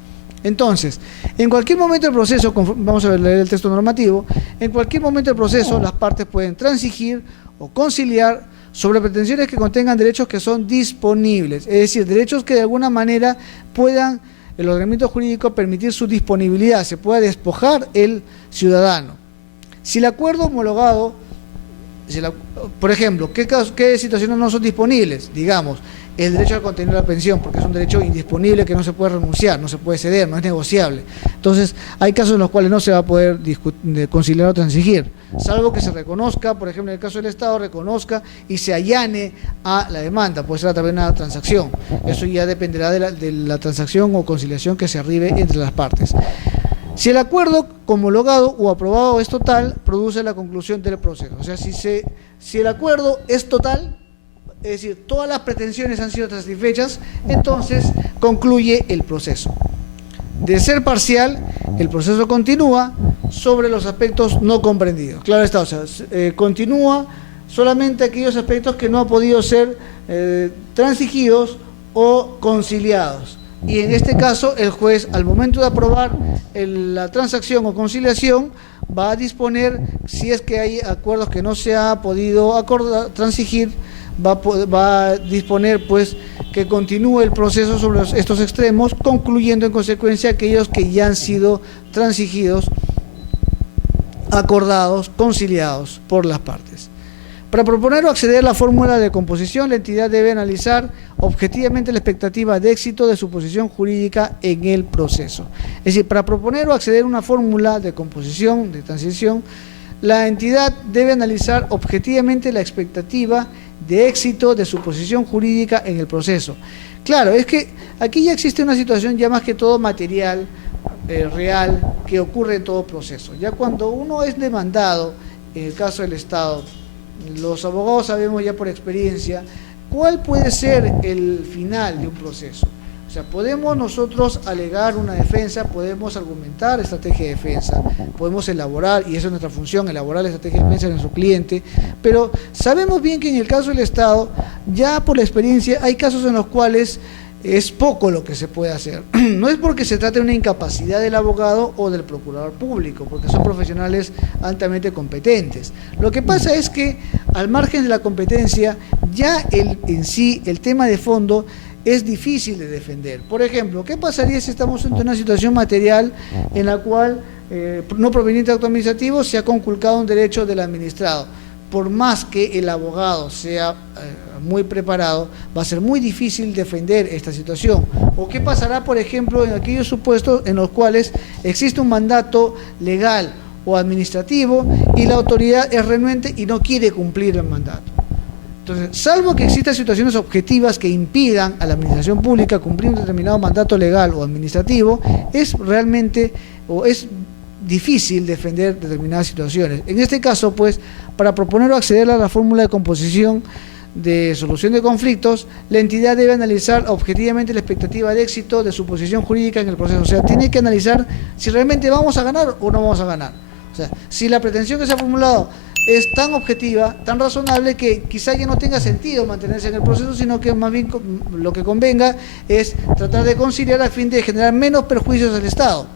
Entonces, en cualquier momento del proceso, vamos a leer el texto normativo, en cualquier momento del proceso las partes pueden transigir o conciliar sobre pretensiones que contengan derechos que son disponibles, es decir, derechos que de alguna manera puedan el ordenamiento jurídico permitir su disponibilidad, se pueda despojar el ciudadano. Si el acuerdo homologado, por ejemplo, ¿qué situaciones no son disponibles? Digamos, el derecho al contenido de la pensión, porque es un derecho indisponible que no se puede renunciar, no se puede ceder, no es negociable. Entonces, hay casos en los cuales no se va a poder conciliar o transigir, salvo que se reconozca, por ejemplo, en el caso del Estado, reconozca y se allane a la demanda, puede ser a través de una transacción. Eso ya dependerá de la transacción o conciliación que se arribe entre las partes. Si el acuerdo homologado o aprobado es total, produce la conclusión del proceso. O sea, si el acuerdo es total, es decir, todas las pretensiones han sido satisfechas, entonces concluye el proceso. De ser parcial, el proceso continúa sobre los aspectos no comprendidos. Claro está, o sea, continúa solamente aquellos aspectos que no han podido ser transigidos o conciliados. Y en este caso, el juez, al momento de aprobar la transacción o conciliación, va a disponer, si es que hay acuerdos que no se ha podido transigir, va a disponer pues que continúe el proceso sobre estos extremos, concluyendo en consecuencia aquellos que ya han sido transigidos, acordados, conciliados por las partes. Para proponer o acceder a la fórmula de composición, la entidad debe analizar objetivamente la expectativa de éxito de su posición jurídica en el proceso. Es decir, para proponer o acceder a una fórmula de composición, de transición, la entidad debe analizar objetivamente la expectativa de éxito de su posición jurídica en el proceso. Claro, es que aquí ya existe una situación ya más que todo material, real, que ocurre en todo proceso. Ya cuando uno es demandado, en el caso del Estado, los abogados sabemos ya por experiencia cuál puede ser el final de un proceso. O sea, podemos nosotros alegar una defensa, podemos argumentar estrategia de defensa, podemos elaborar, y eso es nuestra función, elaborar la estrategia de defensa de nuestro cliente, pero sabemos bien que en el caso del Estado, ya por la experiencia, hay casos en los cuales es poco lo que se puede hacer. No es porque se trate de una incapacidad del abogado o del procurador público, porque son profesionales altamente competentes. Lo que pasa es que, al margen de la competencia, ya en sí, el tema de fondo es difícil de defender. Por ejemplo, ¿qué pasaría si estamos en una situación material en la cual, no proveniente de acto administrativo, se ha conculcado un derecho del administrado? Por más que el abogado sea muy preparado, va a ser muy difícil defender esta situación. ¿O qué pasará, por ejemplo, en aquellos supuestos en los cuales existe un mandato legal o administrativo y la autoridad es renuente y no quiere cumplir el mandato? Entonces, salvo que existan situaciones objetivas que impidan a la administración pública cumplir un determinado mandato legal o administrativo, es realmente, o es difícil defender determinadas situaciones. En este caso, pues, para proponer o acceder a la fórmula de composición de solución de conflictos, la entidad debe analizar objetivamente la expectativa de éxito de su posición jurídica en el proceso. O sea, tiene que analizar si realmente vamos a ganar o no vamos a ganar. O sea, si la pretensión que se ha formulado es tan objetiva, tan razonable, que quizá ya no tenga sentido mantenerse en el proceso, sino que más bien lo que convenga es tratar de conciliar a fin de generar menos perjuicios al Estado.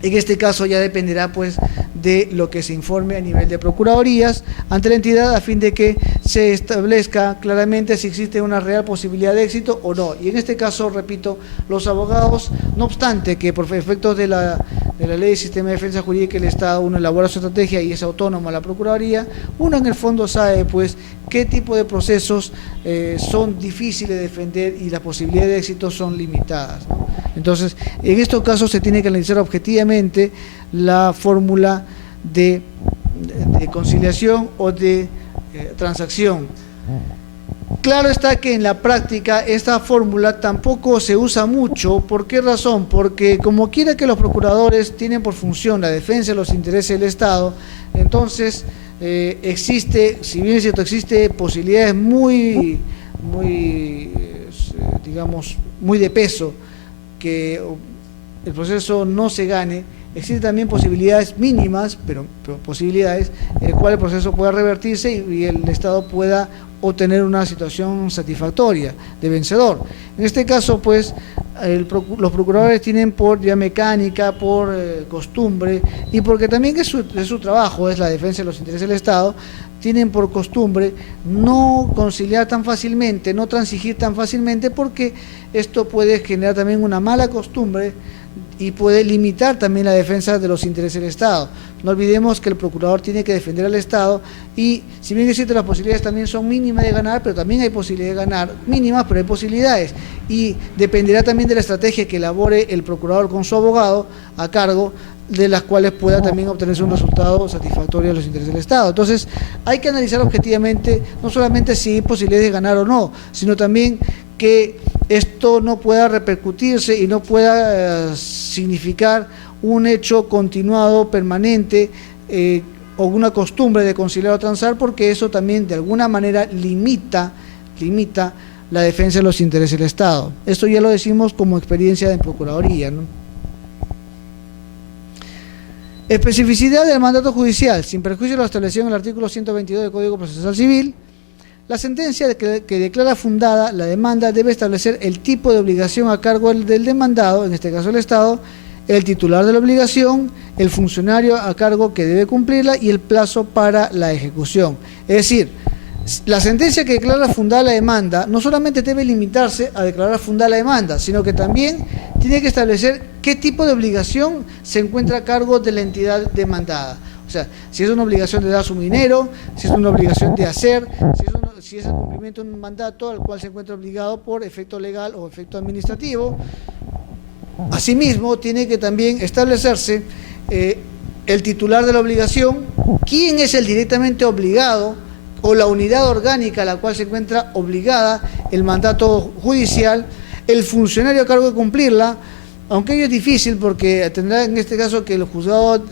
En este caso ya dependerá, pues, de lo que se informe a nivel de procuradurías ante la entidad, a fin de que se establezca claramente si existe una real posibilidad de éxito o no. Y en este caso, repito, los abogados, no obstante que por efectos de la Ley de Sistema de Defensa Jurídica del Estado uno elabora su estrategia y es autónomo a la Procuraduría, uno en el fondo sabe, pues, qué tipo de procesos son difíciles de defender y las posibilidades de éxito son limitadas, ¿no? Entonces, en estos casos se tiene que analizar objetivamente la fórmula de conciliación o de transacción. Claro está que en la práctica esta fórmula tampoco se usa mucho. ¿Por qué razón? Porque como quiera que los procuradores tienen por función la defensa de los intereses del Estado, entonces existe, si bien es cierto, existe posibilidades digamos, muy de peso que el proceso no se gane. Existen también posibilidades mínimas, pero posibilidades en las cuales el proceso pueda revertirse y el Estado pueda obtener una situación satisfactoria de vencedor. En este caso, pues, los procuradores tienen por vía mecánica, por costumbre, y porque también es su trabajo, es la defensa de los intereses del Estado, tienen por costumbre no conciliar tan fácilmente, no transigir tan fácilmente, porque esto puede generar también una mala costumbre y puede limitar también la defensa de los intereses del Estado. No olvidemos que el procurador tiene que defender al Estado y, si bien existen las posibilidades, también son mínimas de ganar, pero también hay posibilidades de ganar, mínimas, pero hay posibilidades, y dependerá también de la estrategia que elabore el procurador con su abogado a cargo, de las cuales pueda también obtenerse un resultado satisfactorio de los intereses del Estado. Entonces, hay que analizar objetivamente no solamente si hay posibilidades de ganar o no, sino también que esto no pueda repercutirse y no pueda significar un hecho continuado, permanente, o una costumbre de conciliar o transar, porque eso también de alguna manera limita la defensa de los intereses del Estado. Esto ya lo decimos como experiencia de Procuraduría, ¿no? Especificidad del mandato judicial. Sin perjuicio de lo establecido en el artículo 122 del Código Procesal Civil, la sentencia que declara fundada la demanda debe establecer el tipo de obligación a cargo del demandado, en este caso el Estado, el titular de la obligación, el funcionario a cargo que debe cumplirla y el plazo para la ejecución. Es decir, la sentencia que declara fundada la demanda no solamente debe limitarse a declarar fundada la demanda, sino que también tiene que establecer qué tipo de obligación se encuentra a cargo de la entidad demandada. O sea, si es una obligación de dar su dinero, si es una obligación de hacer, si es el cumplimiento de un mandato al cual se encuentra obligado por efecto legal o efecto administrativo. Asimismo, tiene que también establecerse el titular de la obligación, quién es el directamente obligado o la unidad orgánica a la cual se encuentra obligada el mandato judicial, el funcionario a cargo de cumplirla, aunque ello es difícil porque tendrá en este caso que el juzgado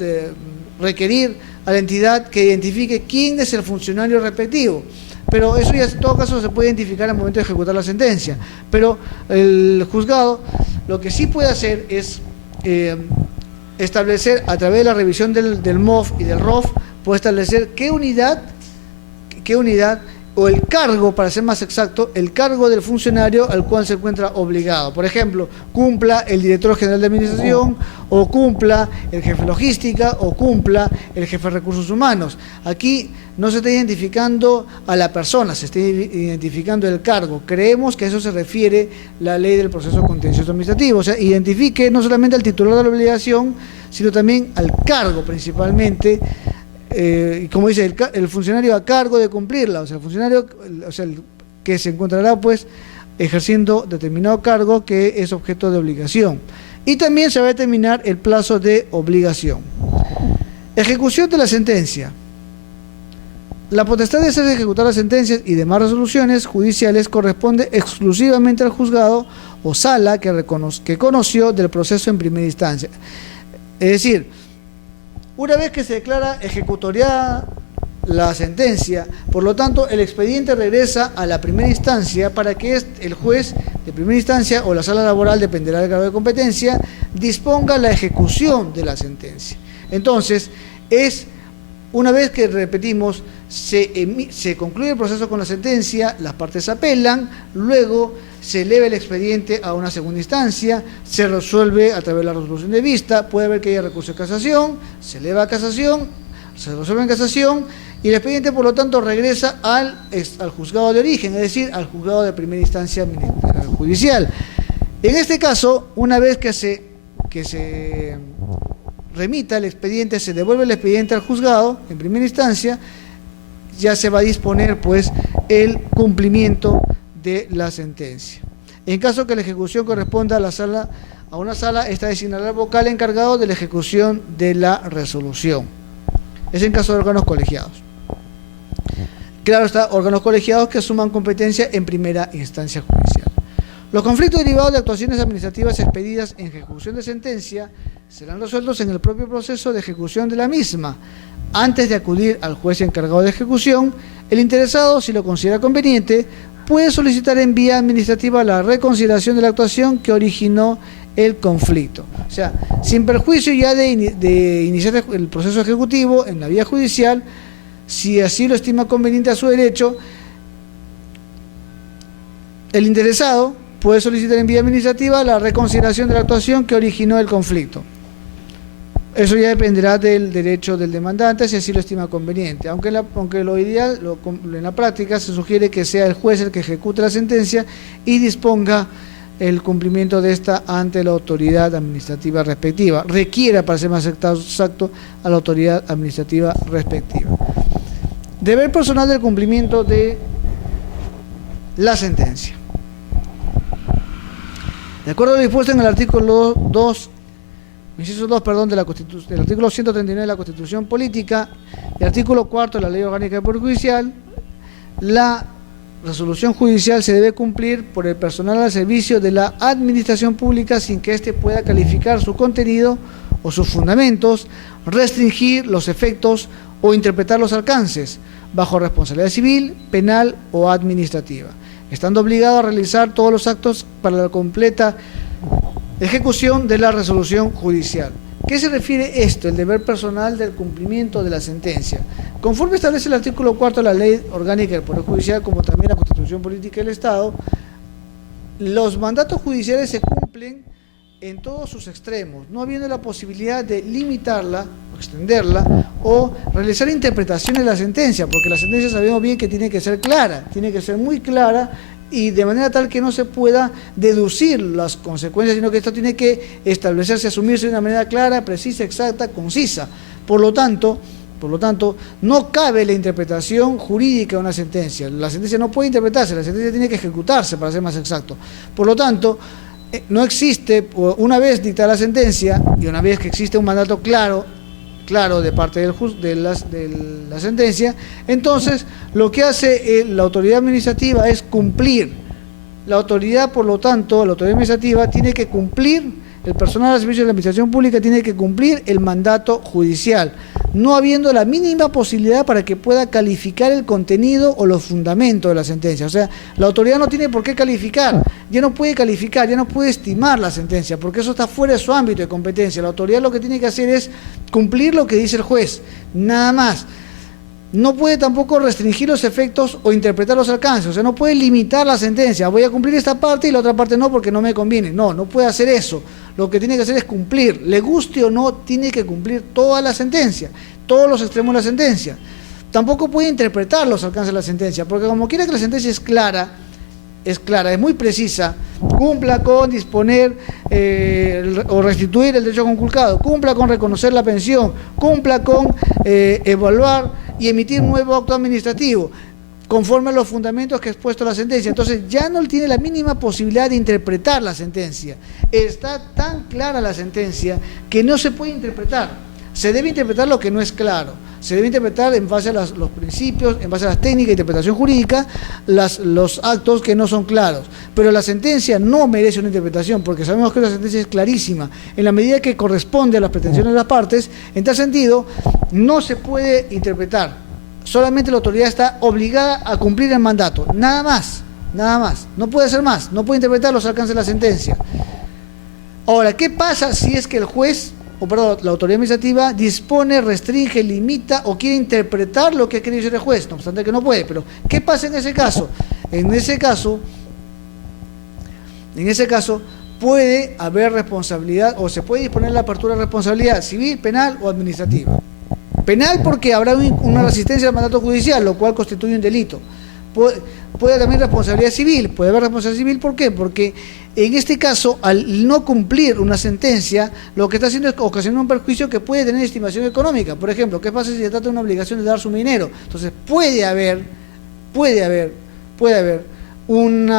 requerir a la entidad que identifique quién es el funcionario respectivo. Pero eso ya en todo caso se puede identificar al momento de ejecutar la sentencia. Pero el juzgado lo que sí puede hacer es establecer, a través de la revisión del MOF y del ROF, puede establecer qué unidad o el cargo, para ser más exacto, el cargo del funcionario al cual se encuentra obligado. Por ejemplo, cumpla el director general de administración, o cumpla el jefe de logística, o cumpla el jefe de recursos humanos. Aquí no se está identificando a la persona, se está identificando el cargo. Creemos que a eso se refiere la ley del proceso contencioso administrativo. O sea, identifique no solamente al titular de la obligación, sino también al cargo principalmente, y como dice, el funcionario a cargo de cumplirla, o sea, el funcionario, o sea, el que se encontrará pues ejerciendo determinado cargo que es objeto de obligación. Y también se va a determinar el plazo de obligación. Ejecución de la sentencia. La potestad de hacer ejecutar las sentencias y demás resoluciones judiciales corresponde exclusivamente al juzgado o sala que conoció del proceso en primera instancia. Es decir, una vez que se declara ejecutoriada la sentencia, por lo tanto, el expediente regresa a la primera instancia para que el juez de primera instancia o la sala laboral, dependerá del grado de competencia, disponga la ejecución de la sentencia. Entonces, una vez que, repetimos, se concluye el proceso con la sentencia, las partes apelan, luego se eleva el expediente a una segunda instancia, se resuelve a través de la resolución de vista, puede haber que haya recurso de casación, se eleva a casación, se resuelve en casación, y el expediente, por lo tanto, regresa al juzgado de origen, es decir, al juzgado de primera instancia judicial. En este caso, una vez que se remita el expediente, se devuelve el expediente al juzgado en primera instancia, ya se va a disponer pues el cumplimiento de la sentencia. En caso que la ejecución corresponda a una sala, esta designará al vocal encargado de la ejecución de la resolución. Es en caso de órganos colegiados. Claro está, órganos colegiados que asuman competencia en primera instancia judicial. Los conflictos derivados de actuaciones administrativas expedidas en ejecución de sentencia serán resueltos en el propio proceso de ejecución de la misma. Antes de acudir al juez encargado de ejecución, el interesado, si lo considera conveniente, puede solicitar en vía administrativa la reconsideración de la actuación que originó el conflicto. O sea, sin perjuicio ya de iniciar el proceso ejecutivo en la vía judicial, si así lo estima conveniente a su derecho, el interesado puede solicitar en vía administrativa la reconsideración de la actuación que originó el conflicto. Eso ya dependerá del derecho del demandante, si así lo estima conveniente. Aunque lo ideal, en la práctica, se sugiere que sea el juez el que ejecute la sentencia y disponga el cumplimiento de esta ante la autoridad administrativa respectiva. Requiera, para ser más exacto, a la autoridad administrativa respectiva. Deber personal del cumplimiento de la sentencia. De acuerdo a lo dispuesto en el artículo 2, inciso 2, del artículo 139 de la Constitución Política y artículo 4 de la Ley Orgánica del Poder Judicial, la resolución judicial se debe cumplir por el personal al servicio de la administración pública sin que éste pueda calificar su contenido o sus fundamentos, restringir los efectos o interpretar los alcances, bajo responsabilidad civil, penal o administrativa, estando obligado a realizar todos los actos para la completa ejecución de la resolución judicial. ¿Qué se refiere esto? El deber personal del cumplimiento de la sentencia. Conforme establece el artículo 4 de la Ley Orgánica del Poder Judicial, como también la Constitución Política del Estado, los mandatos judiciales se cumplen en todos sus extremos, no habiendo la posibilidad de limitarla, o extenderla, o realizar interpretaciones de la sentencia, porque la sentencia sabemos bien que tiene que ser clara, tiene que ser muy clara, y de manera tal que no se pueda deducir las consecuencias, sino que esto tiene que establecerse, asumirse de una manera clara, precisa, exacta, concisa. Por lo tanto, no cabe la interpretación jurídica de una sentencia. La sentencia no puede interpretarse, la sentencia tiene que ejecutarse, para ser más exacto. Por lo tanto, no existe, una vez dictada la sentencia, y una vez que existe un mandato claro de parte de la sentencia, entonces lo que hace la autoridad administrativa es cumplir. La autoridad, por lo tanto, la autoridad administrativa tiene que cumplir, el personal al servicio de la administración pública tiene que cumplir el mandato judicial, no habiendo la mínima posibilidad para que pueda calificar el contenido o los fundamentos de la sentencia. O sea, la autoridad no tiene por qué calificar, ya no puede calificar, ya no puede estimar la sentencia, porque eso está fuera de su ámbito de competencia. La autoridad lo que tiene que hacer es cumplir lo que dice el juez, nada más. no puede tampoco restringir los efectos o interpretar los alcances, o sea, no puede limitar la sentencia, voy a cumplir esta parte y la otra parte no porque no me conviene. No, no puede hacer eso. Lo que tiene que hacer es cumplir, le guste o no, tiene que cumplir toda la sentencia, todos los extremos de la sentencia. Tampoco puede interpretar los alcances de la sentencia, porque como quiera que la sentencia es clara, es muy precisa, cumpla con disponer o restituir el derecho conculcado, cumpla con reconocer la pensión, cumpla con evaluar y emitir un nuevo acto administrativo, conforme a los fundamentos que ha expuesto la sentencia. Entonces ya no tiene la mínima posibilidad de interpretar la sentencia. Está tan clara la sentencia que no se puede interpretar. Se debe interpretar lo que no es claro. Se debe interpretar en base a los principios, en base a las técnicas de interpretación jurídica, los actos que no son claros. Pero la sentencia no merece una interpretación, porque sabemos que la sentencia es clarísima. En la medida que corresponde a las pretensiones de las partes, en tal sentido, no se puede interpretar. Solamente la autoridad está obligada a cumplir el mandato. Nada más, nada más. No puede hacer más, no puede interpretar los alcances de la sentencia. Ahora, ¿qué pasa si es que el juez, la autoridad administrativa dispone, restringe, limita o quiere interpretar lo que ha querido decir el juez? No obstante que no puede, pero ¿qué pasa en ese caso? En ese caso puede haber responsabilidad o se puede disponer la apertura de responsabilidad civil, penal o administrativa. Penal porque habrá una resistencia al mandato judicial, lo cual constituye un delito. Puede también responsabilidad civil, puede haber responsabilidad civil, ¿por qué? Porque en este caso, al no cumplir una sentencia, lo que está haciendo es ocasionar un perjuicio que puede tener estimación económica. Por ejemplo, ¿qué pasa si se trata de una obligación de dar su dinero? Entonces puede haber un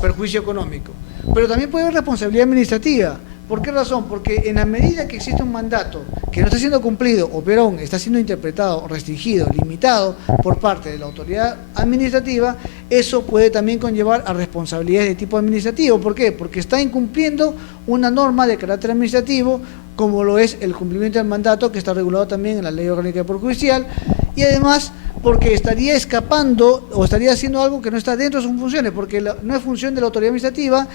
perjuicio económico, pero también puede haber responsabilidad administrativa. ¿Por qué razón? Porque en la medida que existe un mandato que no está siendo cumplido, o peor, está siendo interpretado, restringido, limitado por parte de la autoridad administrativa, eso puede también conllevar a responsabilidades de tipo administrativo. ¿Por qué? Porque está incumpliendo una norma de carácter administrativo, como lo es el cumplimiento del mandato, que está regulado también en la Ley Orgánica del Poder Judicial, y además porque estaría escapando o estaría haciendo algo que no está dentro de sus funciones, porque no es función de la autoridad administrativa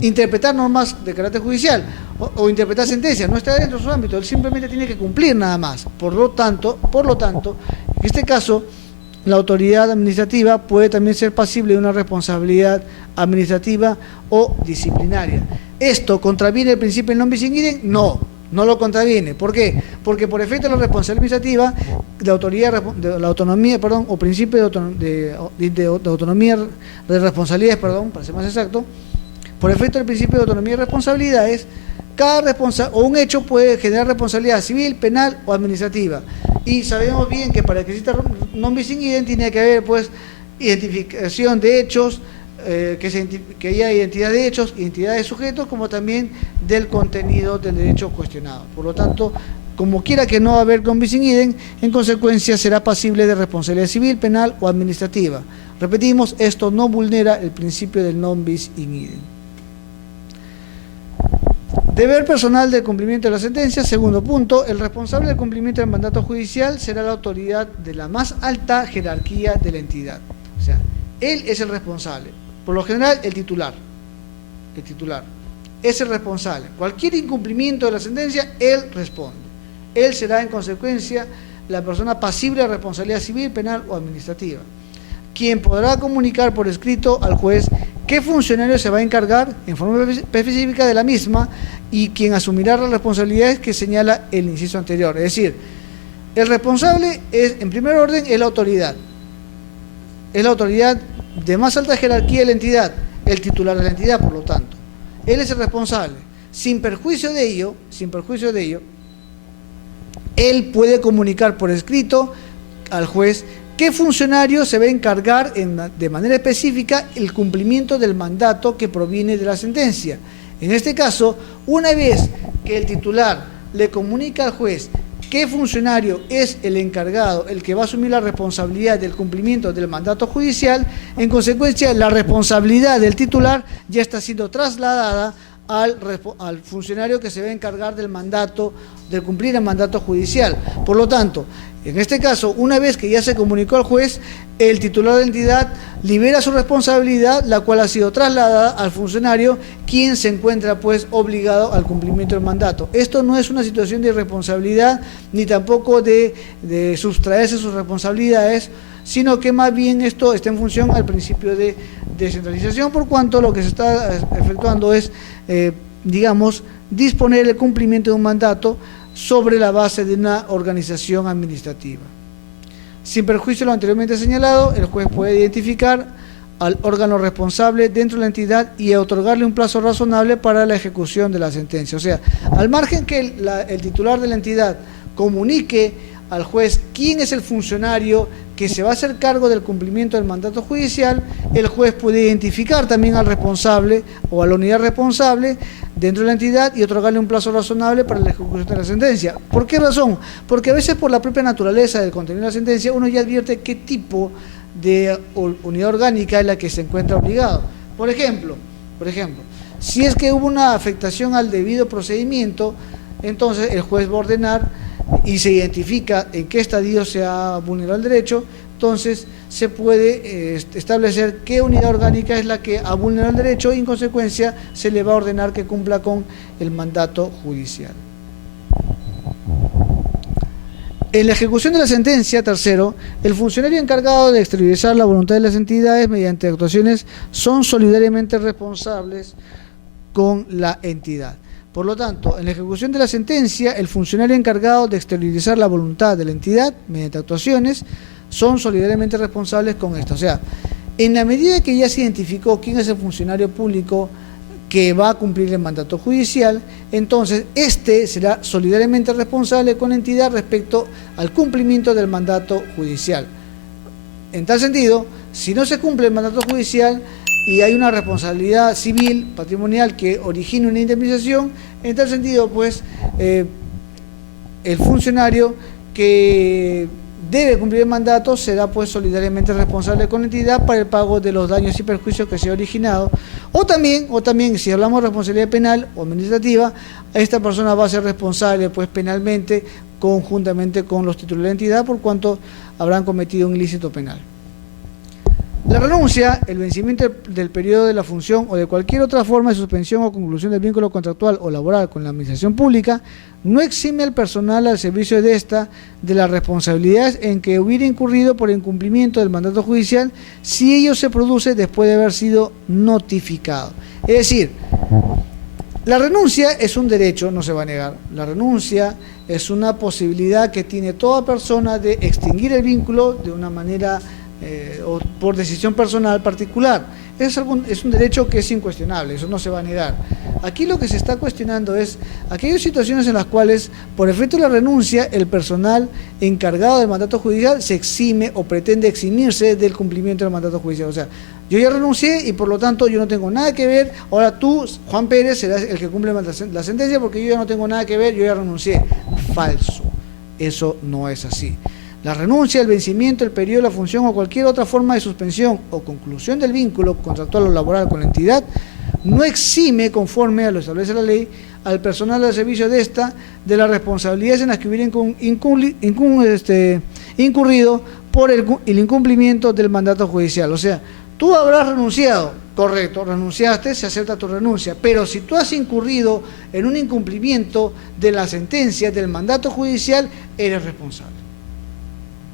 interpretar normas de carácter judicial o interpretar sentencias, no está dentro de su ámbito, él simplemente tiene que cumplir nada más. Por lo tanto, en este caso, la autoridad administrativa puede también ser pasible de una responsabilidad administrativa o disciplinaria. ¿Esto contraviene el principio del non bis in idem? No lo contraviene. ¿Por qué? Porque por efecto de la responsabilidad administrativa, la autonomía, o principio de autonomía de responsabilidades, para ser más exacto, por efecto del principio de autonomía y responsabilidades, un hecho puede generar responsabilidad civil, penal o administrativa. Y sabemos bien que para que exista non bis in idem tiene que haber identificación de hechos, que haya identidad de hechos, identidad de sujetos, como también del contenido del derecho cuestionado. Por lo tanto, como quiera que no va a haber non bis in idem, en consecuencia será pasible de responsabilidad civil, penal o administrativa. Repetimos, esto no vulnera el principio del non bis in idem. Deber personal del cumplimiento de la sentencia. Segundo punto, el responsable del cumplimiento del mandato judicial será la autoridad de la más alta jerarquía de la entidad. O sea, él es el responsable. Por lo general, el titular es el responsable. Cualquier incumplimiento de la sentencia, él responde. Él será, en consecuencia, la persona pasible de responsabilidad civil, penal o administrativa, quien podrá comunicar por escrito al juez qué funcionario se va a encargar en forma específica de la misma y quien asumirá las responsabilidades que señala el inciso anterior. Es decir, el responsable es, en primer orden, es la autoridad de más alta jerarquía de la entidad, el titular de la entidad, por lo tanto. Él es el responsable. Sin perjuicio de ello, él puede comunicar por escrito al juez qué funcionario se va a encargar de manera específica el cumplimiento del mandato que proviene de la sentencia. En este caso, una vez que el titular le comunica al juez qué funcionario es el encargado, el que va a asumir la responsabilidad del cumplimiento del mandato judicial, en consecuencia la responsabilidad del titular ya está siendo trasladada al funcionario que se va a encargar del mandato, de cumplir el mandato judicial. Por lo tanto, en este caso, una vez que ya se comunicó al juez, el titular de la entidad libera su responsabilidad, la cual ha sido trasladada al funcionario, quien se encuentra pues obligado al cumplimiento del mandato. Esto no es una situación de irresponsabilidad, ni tampoco de sustraerse sus responsabilidades, sino que más bien esto está en función al principio de descentralización, por cuanto lo que se está efectuando es, digamos, disponer el cumplimiento de un mandato sobre la base de una organización administrativa. Sin perjuicio de lo anteriormente señalado, el juez puede identificar al órgano responsable dentro de la entidad y otorgarle un plazo razonable para la ejecución de la sentencia. O sea, al margen que el titular de la entidad comunique al juez quién es el funcionario que se va a hacer cargo del cumplimiento del mandato judicial, el juez puede identificar también al responsable o a la unidad responsable dentro de la entidad y otorgarle un plazo razonable para la ejecución de la sentencia. ¿Por qué razón? Porque a veces por la propia naturaleza del contenido de la sentencia uno ya advierte qué tipo de unidad orgánica es la que se encuentra obligado. Por ejemplo, si es que hubo una afectación al debido procedimiento, entonces el juez va a ordenar y se identifica en qué estadio se ha vulnerado el derecho, entonces se puede establecer qué unidad orgánica es la que ha vulnerado el derecho y en consecuencia se le va a ordenar que cumpla con el mandato judicial. En la ejecución de la sentencia, tercero, el funcionario encargado de exteriorizar la voluntad de las entidades mediante actuaciones son solidariamente responsables con la entidad. Por lo tanto, en la ejecución de la sentencia, el funcionario encargado de exteriorizar la voluntad de la entidad mediante actuaciones son solidariamente responsables con esto. O sea, en la medida que ya se identificó quién es el funcionario público que va a cumplir el mandato judicial, entonces este será solidariamente responsable con la entidad respecto al cumplimiento del mandato judicial. En tal sentido, si no se cumple el mandato judicial y hay una responsabilidad civil, patrimonial, que origine una indemnización, en tal sentido, pues, el funcionario que debe cumplir el mandato será, pues, solidariamente responsable con la entidad para el pago de los daños y perjuicios que se ha originado. O también, si hablamos de responsabilidad penal o administrativa, esta persona va a ser responsable, pues, penalmente, conjuntamente con los titulares de la entidad, por cuanto habrán cometido un ilícito penal. La renuncia, el vencimiento del periodo de la función o de cualquier otra forma de suspensión o conclusión del vínculo contractual o laboral con la administración pública no exime al personal al servicio de esta de las responsabilidades en que hubiera incurrido por incumplimiento del mandato judicial si ello se produce después de haber sido notificado. Es decir, la renuncia es un derecho, no se va a negar. La renuncia es una posibilidad que tiene toda persona de extinguir el vínculo de una manera o por decisión personal particular. Es un derecho que es incuestionable, eso no se va a negar. Aquí lo que se está cuestionando es aquellas situaciones en las cuales, por efecto de la renuncia, el personal encargado del mandato judicial se exime o pretende eximirse del cumplimiento del mandato judicial. O sea, yo ya renuncié y por lo tanto yo no tengo nada que ver, ahora tú, Juan Pérez, serás el que cumple la sentencia porque yo ya no tengo nada que ver, yo ya renuncié. Falso, eso no es así. La renuncia, el vencimiento, el periodo de la función o cualquier otra forma de suspensión o conclusión del vínculo contractual o laboral con la entidad no exime, conforme a lo establece la ley, al personal al servicio de esta de las responsabilidades en las que hubiera incurrido por el incumplimiento del mandato judicial. O sea, tú habrás renunciado, correcto, renunciaste, se acepta tu renuncia, pero si tú has incurrido en un incumplimiento de la sentencia del mandato judicial, eres responsable.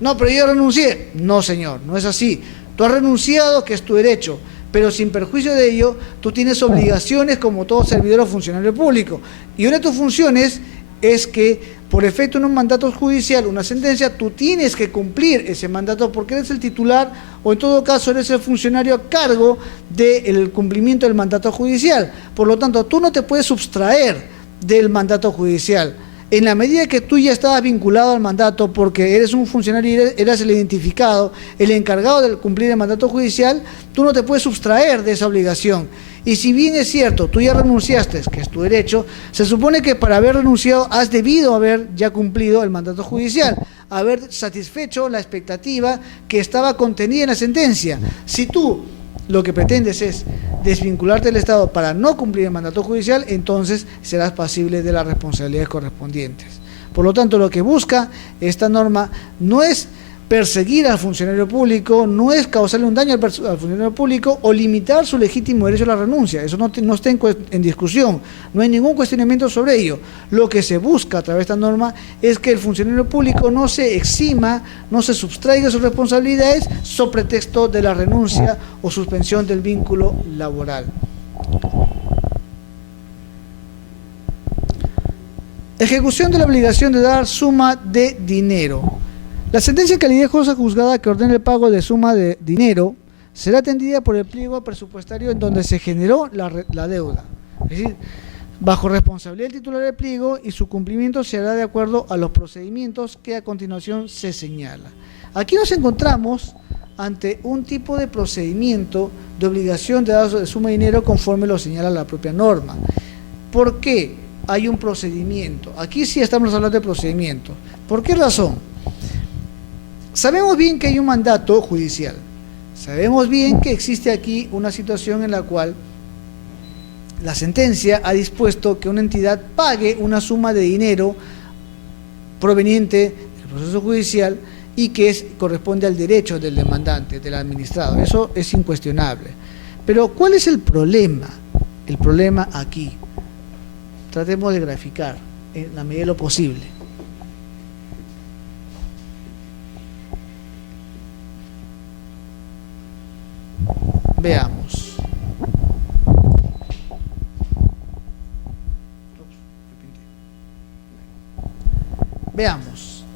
No, pero yo renuncié. No, señor, no es así. Tú has renunciado, que es tu derecho, pero sin perjuicio de ello, tú tienes obligaciones como todo servidor o funcionario público. Y una de tus funciones es que, por efecto de un mandato judicial, una sentencia, tú tienes que cumplir ese mandato porque eres el titular o en todo caso eres el funcionario a cargo del cumplimiento del mandato judicial. Por lo tanto, tú no te puedes sustraer del mandato judicial. En la medida que tú ya estabas vinculado al mandato porque eres un funcionario y eras el identificado, el encargado de cumplir el mandato judicial, tú no te puedes sustraer de esa obligación. Y si bien es cierto, tú ya renunciaste, que es tu derecho, se supone que para haber renunciado has debido haber ya cumplido el mandato judicial, haber satisfecho la expectativa que estaba contenida en la sentencia. Si tú lo que pretendes es desvincularte del Estado para no cumplir el mandato judicial, entonces serás pasible de las responsabilidades correspondientes. Por lo tanto, lo que busca esta norma no es perseguir al funcionario público, no es causarle un daño al funcionario público o limitar su legítimo derecho a la renuncia. Eso no está en discusión, no hay ningún cuestionamiento sobre ello. Lo que se busca a través de esta norma es que el funcionario público no se exima, no se sustraiga de sus responsabilidades sobre pretexto de la renuncia o suspensión del vínculo laboral. Ejecución de la obligación de dar suma de dinero. La sentencia de calidad de cosa juzgada que ordena el pago de suma de dinero será atendida por el pliego presupuestario en donde se generó la deuda. Es decir, bajo responsabilidad del titular del pliego, y su cumplimiento se hará de acuerdo a los procedimientos que a continuación se señala. Aquí nos encontramos ante un tipo de procedimiento de obligación de dar suma de dinero conforme lo señala la propia norma. ¿Por qué hay un procedimiento? Aquí sí estamos hablando de procedimiento. ¿Por qué razón? Sabemos bien que hay un mandato judicial, sabemos bien que existe aquí una situación en la cual la sentencia ha dispuesto que una entidad pague una suma de dinero proveniente del proceso judicial y que corresponde al derecho del demandante, del administrado. Eso es incuestionable. Pero ¿cuál es el problema? El problema aquí, tratemos de graficar en la medida de lo posible. Veamos. Veamos.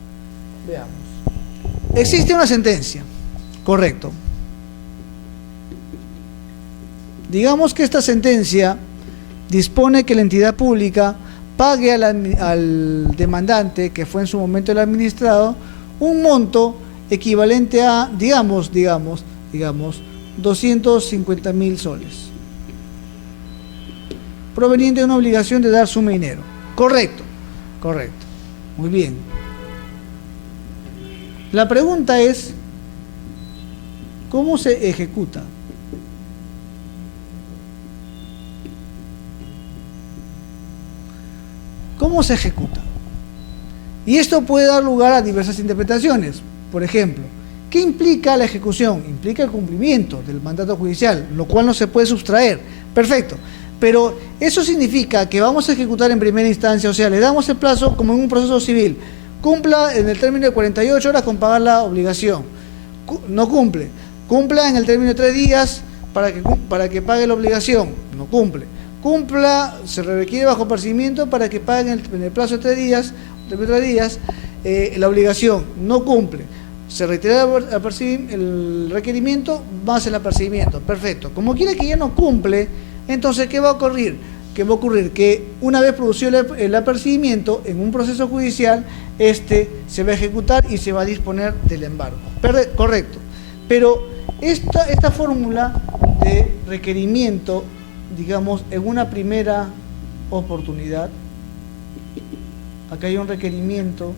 Existe una sentencia, correcto. Digamos que esta sentencia dispone que la entidad pública pague al demandante, que fue en su momento el administrado, un monto equivalente a, digamos, 250.000 soles, proveniente de una obligación de dar suma de dinero. Correcto, muy bien. La pregunta es, ¿cómo se ejecuta? ¿Cómo se ejecuta? Y esto puede dar lugar a diversas interpretaciones. Por ejemplo, ¿qué implica la ejecución? Implica el cumplimiento del mandato judicial, lo cual no se puede sustraer. Perfecto. Pero eso significa que vamos a ejecutar en primera instancia, o sea, le damos el plazo como en un proceso civil. Cumpla en el término de 48 horas con pagar la obligación. No cumple. Cumpla en el término de 3 días para que pague la obligación. No cumple. Cumpla, se requiere bajo apercibimiento para que pague en el plazo de 3 días, la obligación. No cumple. Se reitera el requerimiento más el apercibimiento. Perfecto. Como quiera que ya no cumple, entonces, ¿qué va a ocurrir? Que una vez producido el apercibimiento en un proceso judicial, se va a ejecutar y se va a disponer del embargo. Correcto. Pero esta fórmula de requerimiento, digamos, en una primera oportunidad, acá hay un requerimiento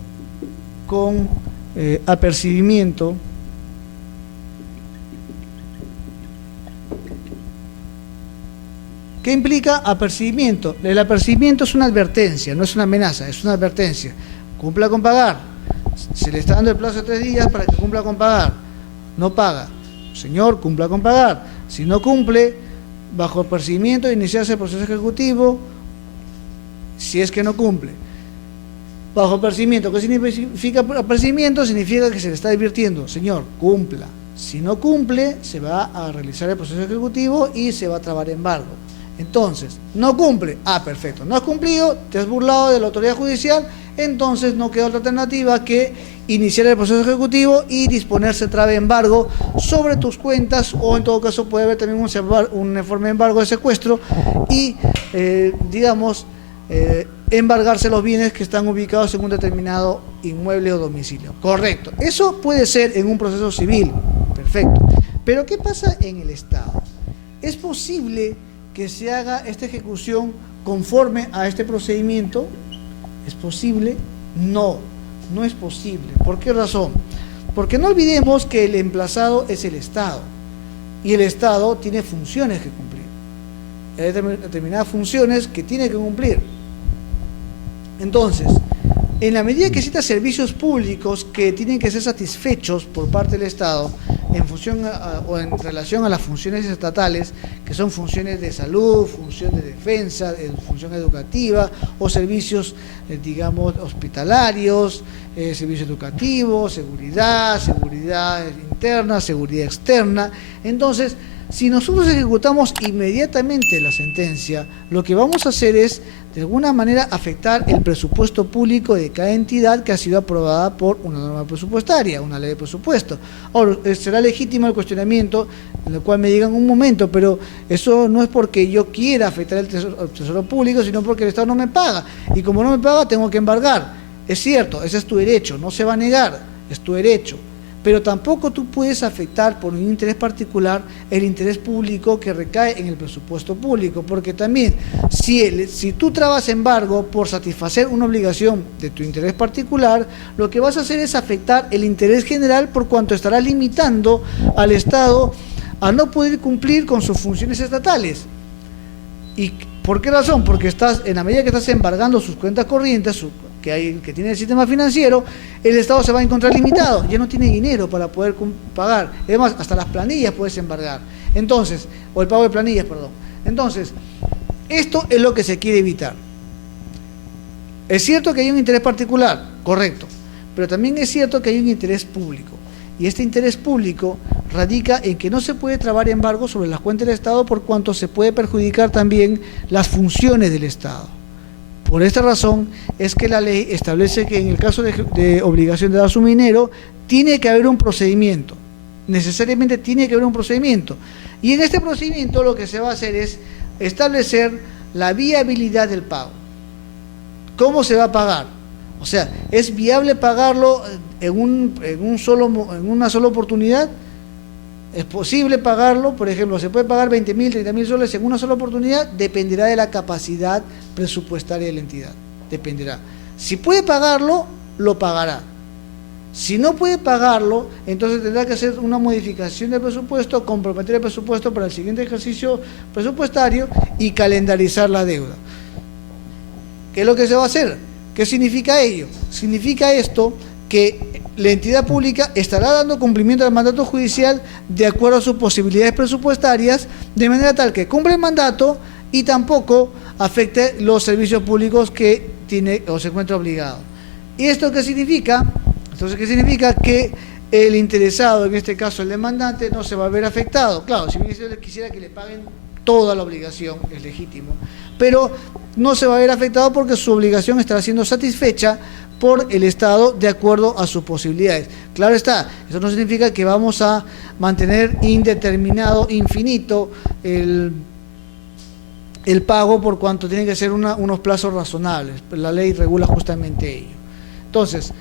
con apercibimiento, ¿qué implica apercibimiento? El apercibimiento es una advertencia, no es una amenaza, es una advertencia. Cumpla con pagar. Se le está dando el plazo de 3 días para que cumpla con pagar. No paga. Señor, cumpla con pagar. Si no cumple, bajo apercibimiento, iniciarse el proceso ejecutivo, si es que no cumple. Bajo apercibimiento, ¿qué significa apercibimiento? Significa que se le está advirtiendo, señor, cumpla. Si no cumple, se va a realizar el proceso ejecutivo y se va a trabar embargo. Entonces, no cumple. Perfecto. No has cumplido, te has burlado de la autoridad judicial, entonces no queda otra alternativa que iniciar el proceso ejecutivo y disponerse trave embargo sobre tus cuentas, o en todo caso puede haber también un informe de embargo de secuestro y, embargarse los bienes que están ubicados en un determinado inmueble o domicilio. Correcto. Eso puede ser en un proceso civil. Perfecto. Pero ¿qué pasa en el Estado? ¿Es posible que se haga esta ejecución conforme a este procedimiento? ¿Es posible? No, no es posible. ¿Por qué razón? Porque no olvidemos que el emplazado es el Estado y el Estado tiene funciones que cumplir. Hay determinadas funciones que tiene que cumplir. Entonces, en la medida que exista servicios públicos que tienen que ser satisfechos por parte del Estado en función o en relación a las funciones estatales, que son funciones de salud, función de defensa, función educativa o servicios, digamos, hospitalarios, servicios educativos, seguridad interna, seguridad externa. Entonces, si nosotros ejecutamos inmediatamente la sentencia, lo que vamos a hacer es, de alguna manera, afectar el presupuesto público de cada entidad que ha sido aprobada por una norma presupuestaria, una ley de presupuesto. Ahora, será legítimo el cuestionamiento, en el cual me digan un momento, pero eso no es porque yo quiera afectar el tesoro público, sino porque el Estado no me paga. Y como no me paga, tengo que embargar. Es cierto, ese es tu derecho, no se va a negar, es tu derecho. Pero tampoco tú puedes afectar por un interés particular el interés público que recae en el presupuesto público, porque también si tú trabas embargo por satisfacer una obligación de tu interés particular, lo que vas a hacer es afectar el interés general, por cuanto estarás limitando al Estado a no poder cumplir con sus funciones estatales. ¿Y por qué razón? Porque en la medida que estás embargando sus cuentas corrientes, que tiene el sistema financiero, el Estado se va a encontrar limitado, ya no tiene dinero para poder pagar. Además, hasta las planillas puedes embargar. Entonces, o el pago de planillas, perdón. Entonces, esto es lo que se quiere evitar. Es cierto que hay un interés particular, correcto, pero también es cierto que hay un interés público. Y este interés público radica en que no se puede trabar embargo sobre las cuentas del Estado, por cuanto se puede perjudicar también las funciones del Estado. Por esta razón es que la ley establece que en el caso de obligación de dar su dinero, tiene que haber un procedimiento, necesariamente tiene que haber un procedimiento. Y en este procedimiento lo que se va a hacer es establecer la viabilidad del pago. ¿Cómo se va a pagar? O sea, ¿es viable pagarlo en una sola oportunidad? ¿Es posible pagarlo? Por ejemplo, ¿se puede pagar 20.000, 30.000 soles en una sola oportunidad? Dependerá de la capacidad presupuestaria de la entidad. Dependerá. Si puede pagarlo, lo pagará. Si no puede pagarlo, entonces tendrá que hacer una modificación del presupuesto, comprometer el presupuesto para el siguiente ejercicio presupuestario y calendarizar la deuda. ¿Qué es lo que se va a hacer? ¿Qué significa ello? Significa esto que la entidad pública estará dando cumplimiento al mandato judicial de acuerdo a sus posibilidades presupuestarias, de manera tal que cumple el mandato y tampoco afecte los servicios públicos que tiene o se encuentra obligado. ¿Y esto qué significa? Entonces, ¿qué significa? Que el interesado, en este caso el demandante, no se va a ver afectado. Claro, si yo quisiera que le paguen toda la obligación, es legítimo, pero no se va a ver afectado porque su obligación estará siendo satisfecha por el Estado de acuerdo a sus posibilidades. Claro está, eso no significa que vamos a mantener indeterminado, infinito el pago, por cuanto tiene que ser unos plazos razonables. La ley regula justamente ello. Entonces,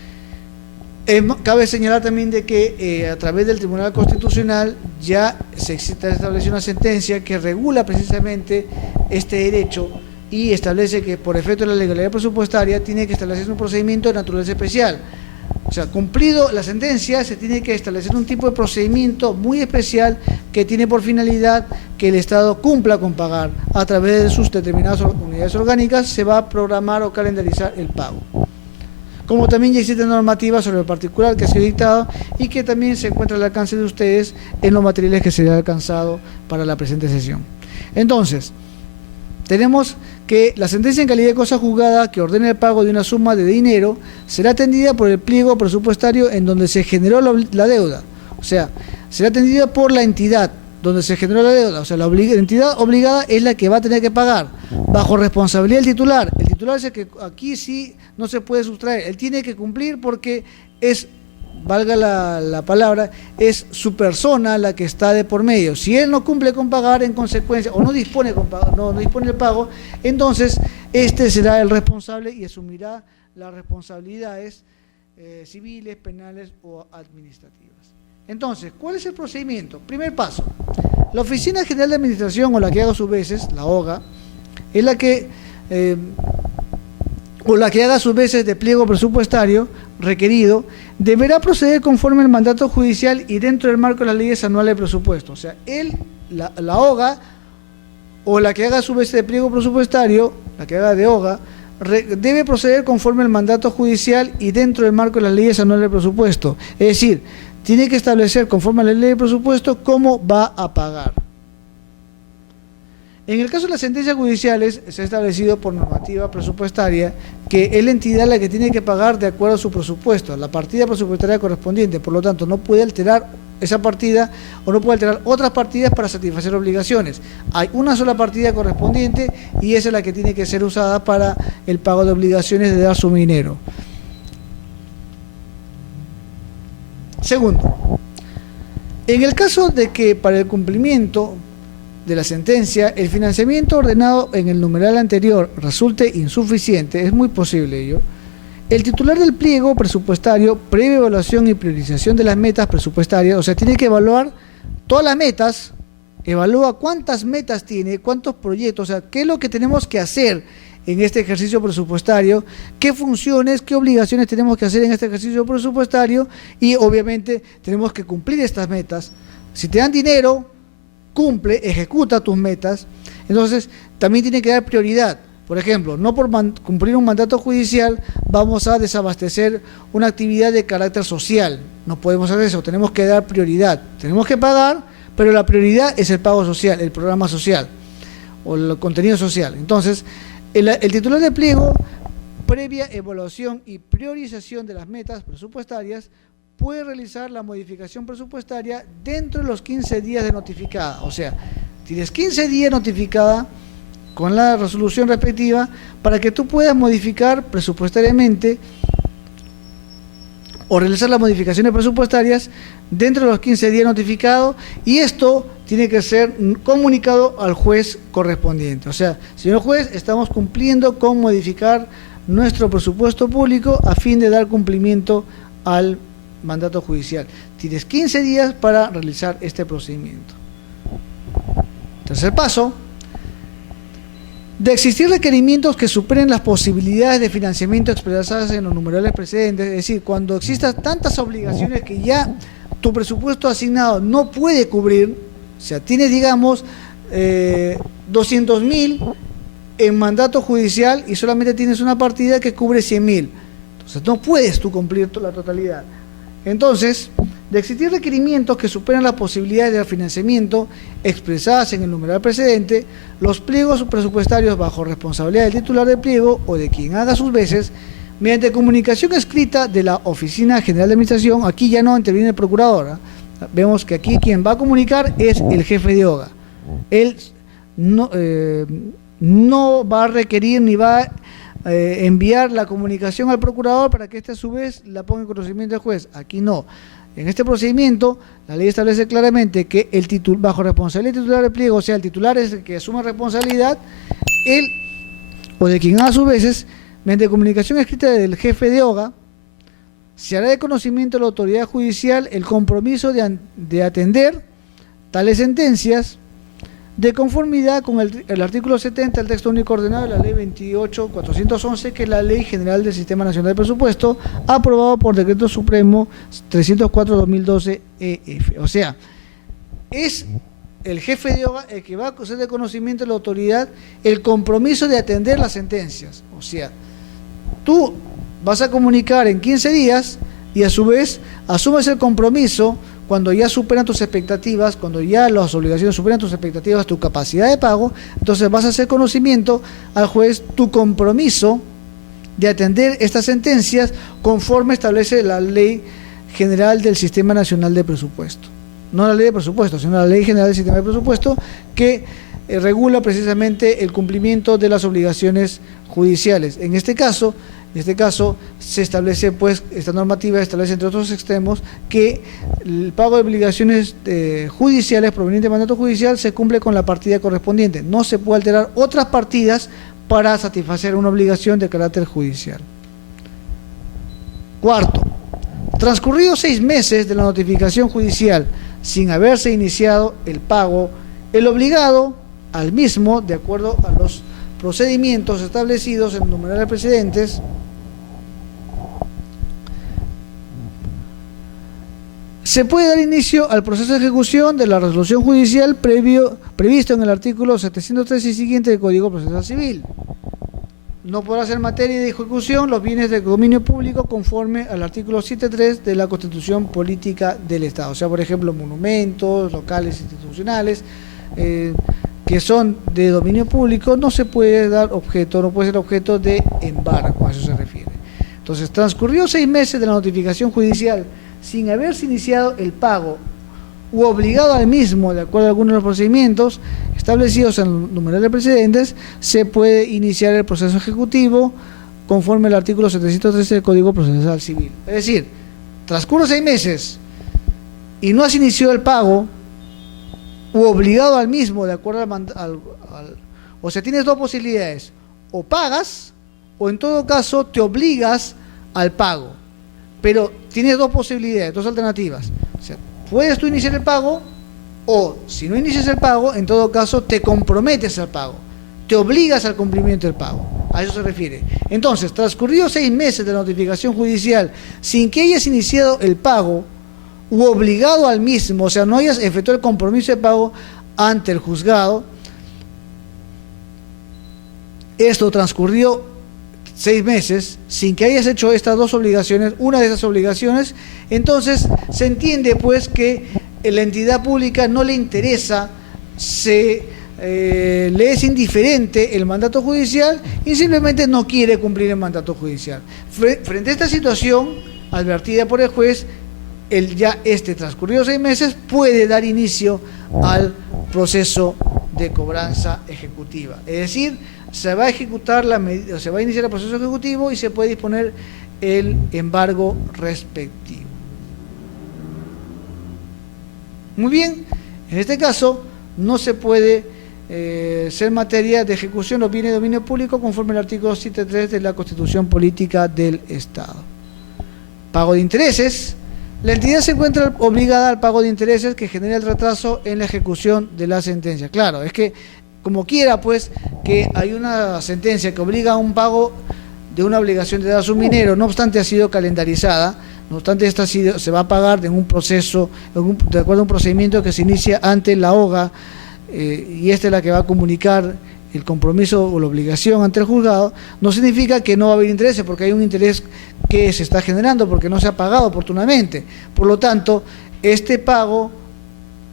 cabe señalar también de que a través del Tribunal Constitucional ya se establece una sentencia que regula precisamente este derecho y establece que por efecto de la legalidad presupuestaria tiene que establecerse un procedimiento de naturaleza especial. O sea, cumplido la sentencia, se tiene que establecer un tipo de procedimiento muy especial que tiene por finalidad que el Estado cumpla con pagar. A través de sus determinadas unidades orgánicas se va a programar o calendarizar el pago. Como también ya existe normativa sobre el particular que ha sido dictado y que también se encuentra al alcance de ustedes en los materiales que se han alcanzado para la presente sesión. Entonces, tenemos que la sentencia en calidad de cosa juzgada que ordena el pago de una suma de dinero será atendida por el pliego presupuestario en donde se generó la deuda. O sea, será atendida por la entidad donde se generó la deuda. O sea, la entidad obligada es la que va a tener que pagar bajo responsabilidad del titular. El titular es el que aquí sí no se puede sustraer. Él tiene que cumplir porque es, valga la palabra, es su persona la que está de por medio. Si él no cumple con pagar, en consecuencia, o no dispone el pago, entonces este será el responsable y asumirá las responsabilidades civiles, penales o administrativas. Entonces, ¿cuál es el procedimiento? Primer paso, la Oficina General de Administración, o la que haga sus veces, la OGA, es la que, o la que haga sus veces de pliego presupuestario, requerido, deberá proceder conforme al mandato judicial y dentro del marco de las leyes anuales de presupuesto. O sea, la OGA, o la que haga a su vez de pliego presupuestario, la que haga de OGA, debe proceder conforme al mandato judicial y dentro del marco de las leyes anuales de presupuesto. Es decir, tiene que establecer conforme a la ley de presupuesto cómo va a pagar. En el caso de las sentencias judiciales, se ha establecido por normativa presupuestaria que es la entidad la que tiene que pagar de acuerdo a su presupuesto, la partida presupuestaria correspondiente. Por lo tanto, no puede alterar esa partida o no puede alterar otras partidas para satisfacer obligaciones. Hay una sola partida correspondiente y esa es la que tiene que ser usada para el pago de obligaciones de dar su dinero. Segundo, en el caso de que para el cumplimiento de la sentencia, el financiamiento ordenado en el numeral anterior resulte insuficiente, es muy posible ello, el titular del pliego presupuestario, previa evaluación y priorización de las metas presupuestarias, o sea, tiene que evaluar todas las metas, evalúa cuántas metas tiene, cuántos proyectos, o sea, qué es lo que tenemos que hacer en este ejercicio presupuestario, qué funciones, qué obligaciones tenemos que hacer en este ejercicio presupuestario y obviamente tenemos que cumplir estas metas. Si te dan dinero, cumple, ejecuta tus metas. Entonces también tiene que dar prioridad. Por ejemplo, no por cumplir un mandato judicial vamos a desabastecer una actividad de carácter social. No podemos hacer eso, tenemos que dar prioridad. Tenemos que pagar, pero la prioridad es el pago social, el programa social o el contenido social. Entonces, el titular de pliego, previa evaluación y priorización de las metas presupuestarias, puede realizar la modificación presupuestaria dentro de los 15 días de notificada. O sea, tienes 15 días notificada con la resolución respectiva para que tú puedas modificar presupuestariamente o realizar las modificaciones presupuestarias dentro de los 15 días notificados, y esto tiene que ser comunicado al juez correspondiente. O sea, señor juez, estamos cumpliendo con modificar nuestro presupuesto público a fin de dar cumplimiento al mandato judicial. Tienes 15 días para realizar este procedimiento. Tercer paso, de existir requerimientos que superen las posibilidades de financiamiento expresadas en los numerales precedentes, es decir, cuando existan tantas obligaciones que ya tu presupuesto asignado no puede cubrir, o sea, tienes, digamos, 200.000 en mandato judicial y solamente tienes una partida que cubre 100.000. Entonces no puedes tú cumplir la totalidad. Entonces, de existir requerimientos que superan las posibilidades de financiamiento expresadas en el numeral precedente, los pliegos presupuestarios bajo responsabilidad del titular del pliego o de quien haga sus veces, mediante comunicación escrita de la Oficina General de Administración, aquí ya no interviene el procurador, ¿eh? Vemos que aquí quien va a comunicar es el jefe de OGA. Él no va a requerir ni va a enviar la comunicación al procurador para que éste a su vez la ponga en conocimiento del juez. Aquí no. En este procedimiento, la ley establece claramente que el bajo responsabilidad del titular del pliego, o sea, el titular es el que asume responsabilidad, él o de quien haga sus veces, mediante comunicación escrita del jefe de OGA, se hará de conocimiento de la autoridad judicial el compromiso de atender tales sentencias de conformidad con el artículo 70 del texto único ordenado de la ley 28.411, que es la Ley General del Sistema Nacional de Presupuesto, aprobado por Decreto Supremo 304/2012 EF. O sea, es el jefe de OGA el que va a hacer de conocimiento de la autoridad el compromiso de atender las sentencias. O sea, tú vas a comunicar en 15 días y a su vez asumes el compromiso cuando ya superan tus expectativas, cuando ya las obligaciones superan tus expectativas, tu capacidad de pago, entonces vas a hacer conocimiento al juez tu compromiso de atender estas sentencias conforme establece la Ley General del Sistema Nacional de Presupuesto. No la Ley de Presupuesto, sino la Ley General del Sistema de Presupuesto, que regula precisamente el cumplimiento de las obligaciones judiciales. En este caso se establece, pues, esta normativa establece, entre otros extremos, que el pago de obligaciones judiciales provenientes de mandato judicial se cumple con la partida correspondiente. No se puede alterar otras partidas para satisfacer una obligación de carácter judicial. Cuarto, transcurridos 6 meses de la notificación judicial sin haberse iniciado el pago, el obligado al mismo, de acuerdo a los procedimientos establecidos en numerales precedentes, se puede dar inicio al proceso de ejecución de la resolución judicial previsto en el artículo 703 y siguiente del Código Procesal Civil. No podrá ser materia de ejecución los bienes de dominio público conforme al artículo 7.3 de la Constitución Política del Estado. O sea, por ejemplo, monumentos, locales institucionales, que son de dominio público, no se puede dar objeto, no puede ser objeto de embargo, a eso se refiere. Entonces, transcurrió 6 meses de la notificación judicial sin haberse iniciado el pago u obligado al mismo, de acuerdo a algunos de los procedimientos establecidos en los numerales precedentes, se puede iniciar el proceso ejecutivo conforme al artículo 713 del Código Procesal Civil. Es decir, transcurren 6 meses y no has iniciado el pago u obligado al mismo, de acuerdo o sea, tienes 2 posibilidades: o pagas, o en todo caso te obligas al pago. Pero tienes 2 posibilidades, 2 alternativas. O sea, puedes tú iniciar el pago, o si no inicias el pago, en todo caso te comprometes al pago, te obligas al cumplimiento del pago. A eso se refiere. Entonces, transcurridos 6 meses de la notificación judicial sin que hayas iniciado el pago u obligado al mismo, o sea, no hayas efectuado el compromiso de pago ante el juzgado, esto transcurrió 6 meses sin que hayas hecho estas 2 obligaciones, una de esas obligaciones, entonces se entiende pues que la entidad pública no le interesa, le es indiferente el mandato judicial y simplemente no quiere cumplir el mandato judicial. Frente a esta situación advertida por el juez, transcurridos 6 meses puede dar inicio al proceso de cobranza ejecutiva. Es decir, se va a ejecutar se va a iniciar el proceso ejecutivo y se puede disponer el embargo respectivo. Muy bien, en este caso no se puede ser materia de ejecución los bienes de dominio público conforme al artículo 7.3 de la Constitución Política del Estado. Pago de intereses. La entidad se encuentra obligada al pago de intereses que genera el retraso en la ejecución de la sentencia. Claro, es que como quiera pues que hay una sentencia que obliga a un pago de una obligación de dar a un minero, no obstante ha sido calendarizada, no obstante esta se va a pagar en un proceso, de acuerdo a un procedimiento que se inicia ante la OGA, y esta es la que va a comunicar el compromiso o la obligación ante el juzgado, no significa que no va a haber intereses, porque hay un interés que se está generando porque no se ha pagado oportunamente. Por lo tanto, este pago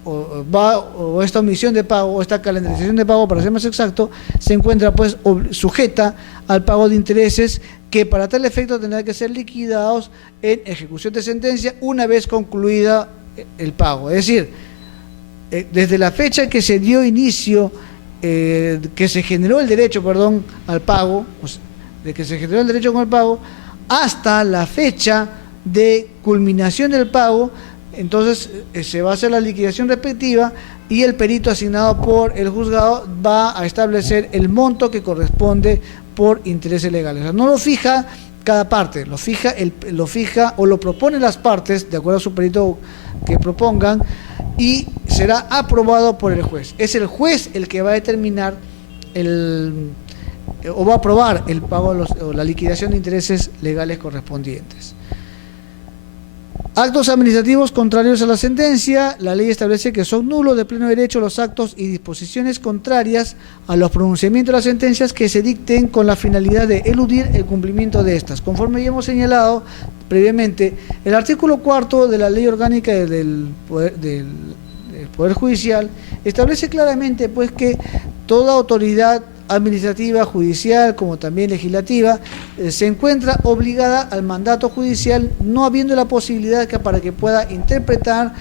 o esta omisión de pago o esta calendarización de pago, para ser más exacto, se encuentra pues sujeta al pago de intereses que para tal efecto tendrán que ser liquidados en ejecución de sentencia una vez concluida el pago. Es decir, desde la fecha que se dio inicio, que se generó el derecho, al pago, de que se generó el derecho con el pago, hasta la fecha de culminación del pago, entonces se va a hacer la liquidación respectiva y el perito asignado por el juzgado va a establecer el monto que corresponde por intereses legales. O sea, no lo fija cada parte, lo fija o lo proponen las partes, de acuerdo a su perito que propongan, y será aprobado por el juez. Es el juez el que va a determinar o va a aprobar el pago o la liquidación de intereses legales correspondientes. Actos administrativos contrarios a la sentencia. La ley establece que son nulos de pleno derecho los actos y disposiciones contrarias a los pronunciamientos de las sentencias que se dicten con la finalidad de eludir el cumplimiento de estas. Conforme ya hemos señalado previamente, el artículo 4 de la Ley Orgánica del Poder Judicial establece claramente pues que toda autoridad administrativa, judicial, como también legislativa, se encuentra obligada al mandato judicial, no habiendo la posibilidad para que pueda interpretar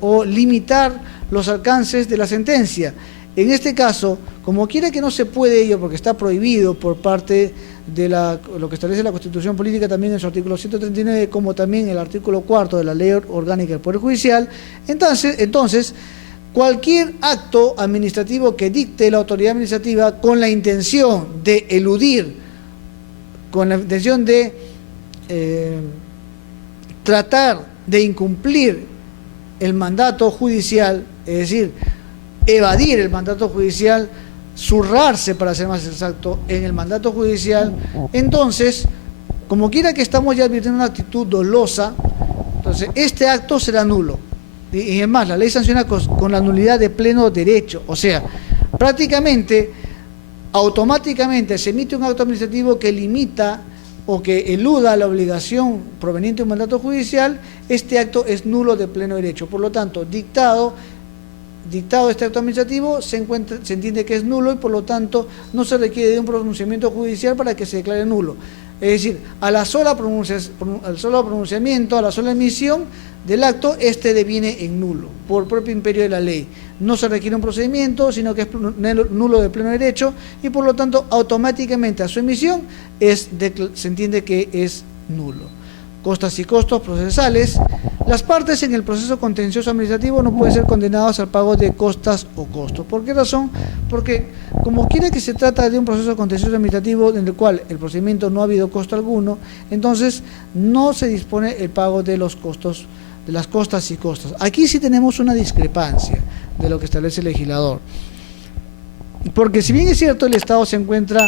o limitar los alcances de la sentencia. En este caso, como quiera que no se puede ello, porque está prohibido por parte de lo que establece la Constitución Política también en su artículo 139, como también el artículo 4 de la Ley Orgánica del Poder Judicial, entonces cualquier acto administrativo que dicte la autoridad administrativa con la intención de eludir, con la intención de tratar de incumplir el mandato judicial, es decir, evadir el mandato judicial, zurrarse, para ser más exacto, en el mandato judicial, entonces, como quiera que estamos ya advirtiendo una actitud dolosa, Entonces, este acto será nulo. Y es más, la ley sanciona con la nulidad de pleno derecho. O sea, prácticamente, automáticamente se emite un acto administrativo que limita o que eluda la obligación proveniente de un mandato judicial. Este acto es nulo de pleno derecho. Por lo tanto, dictado este acto administrativo, se entiende que es nulo y por lo tanto no se requiere de un pronunciamiento judicial para que se declare nulo. Es decir, al solo pronunciamiento, a la sola emisión del acto, este deviene en nulo, por propio imperio de la ley. No se requiere un procedimiento, sino que es nulo de pleno derecho y por lo tanto automáticamente a su emisión se entiende que es nulo. Costas y costos procesales. Las partes en el proceso contencioso administrativo no pueden ser condenadas al pago de costas o costos. ¿Por qué razón? Porque como quiera que se trata de un proceso contencioso administrativo en el cual el procedimiento no ha habido costo alguno, entonces no se dispone el pago de los costos, de las costas y costos. Aquí sí tenemos una discrepancia de lo que establece el legislador. Porque si bien es cierto el Estado se encuentra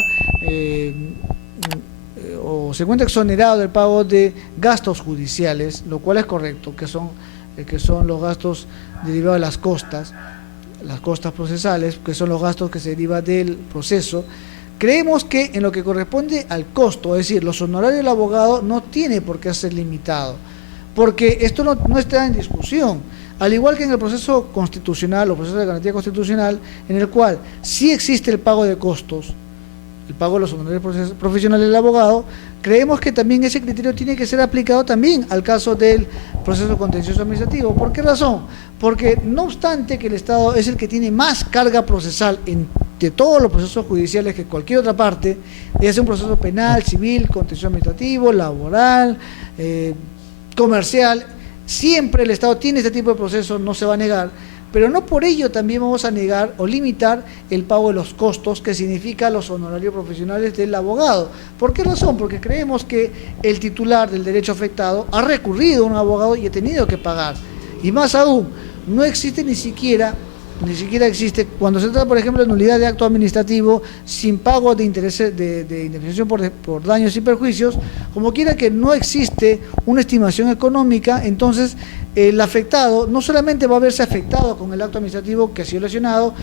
exonerado del pago de gastos judiciales, lo cual es correcto, que son los gastos derivados de las costas procesales, que son los gastos que se derivan del proceso. Creemos que en lo que corresponde al costo, es decir, los honorarios del abogado, no tiene por qué ser limitado, porque esto no está en discusión. Al igual que en el proceso constitucional o proceso de garantía constitucional, en el cual sí existe el pago de costos, el pago de los honorarios profesionales del abogado, creemos que también ese criterio tiene que ser aplicado también al caso del proceso contencioso administrativo. ¿Por qué razón? Porque no obstante que el Estado es el que tiene más carga procesal de todos los procesos judiciales que cualquier otra parte, es un proceso penal, civil, contencioso administrativo, laboral, comercial, siempre el Estado tiene este tipo de procesos, no se va a negar, pero no por ello también vamos a negar o limitar el pago de los costos que significa los honorarios profesionales del abogado. ¿Por qué razón? Porque creemos que el titular del derecho afectado ha recurrido a un abogado y ha tenido que pagar. Y más aún, no existe ni siquiera existe, cuando se trata, por ejemplo, de nulidad de acto administrativo sin pago de intereses de indemnización por daños y perjuicios, como quiera que no existe una estimación económica, entonces el afectado no solamente va a verse afectado con el acto administrativo que ha sido lesionado,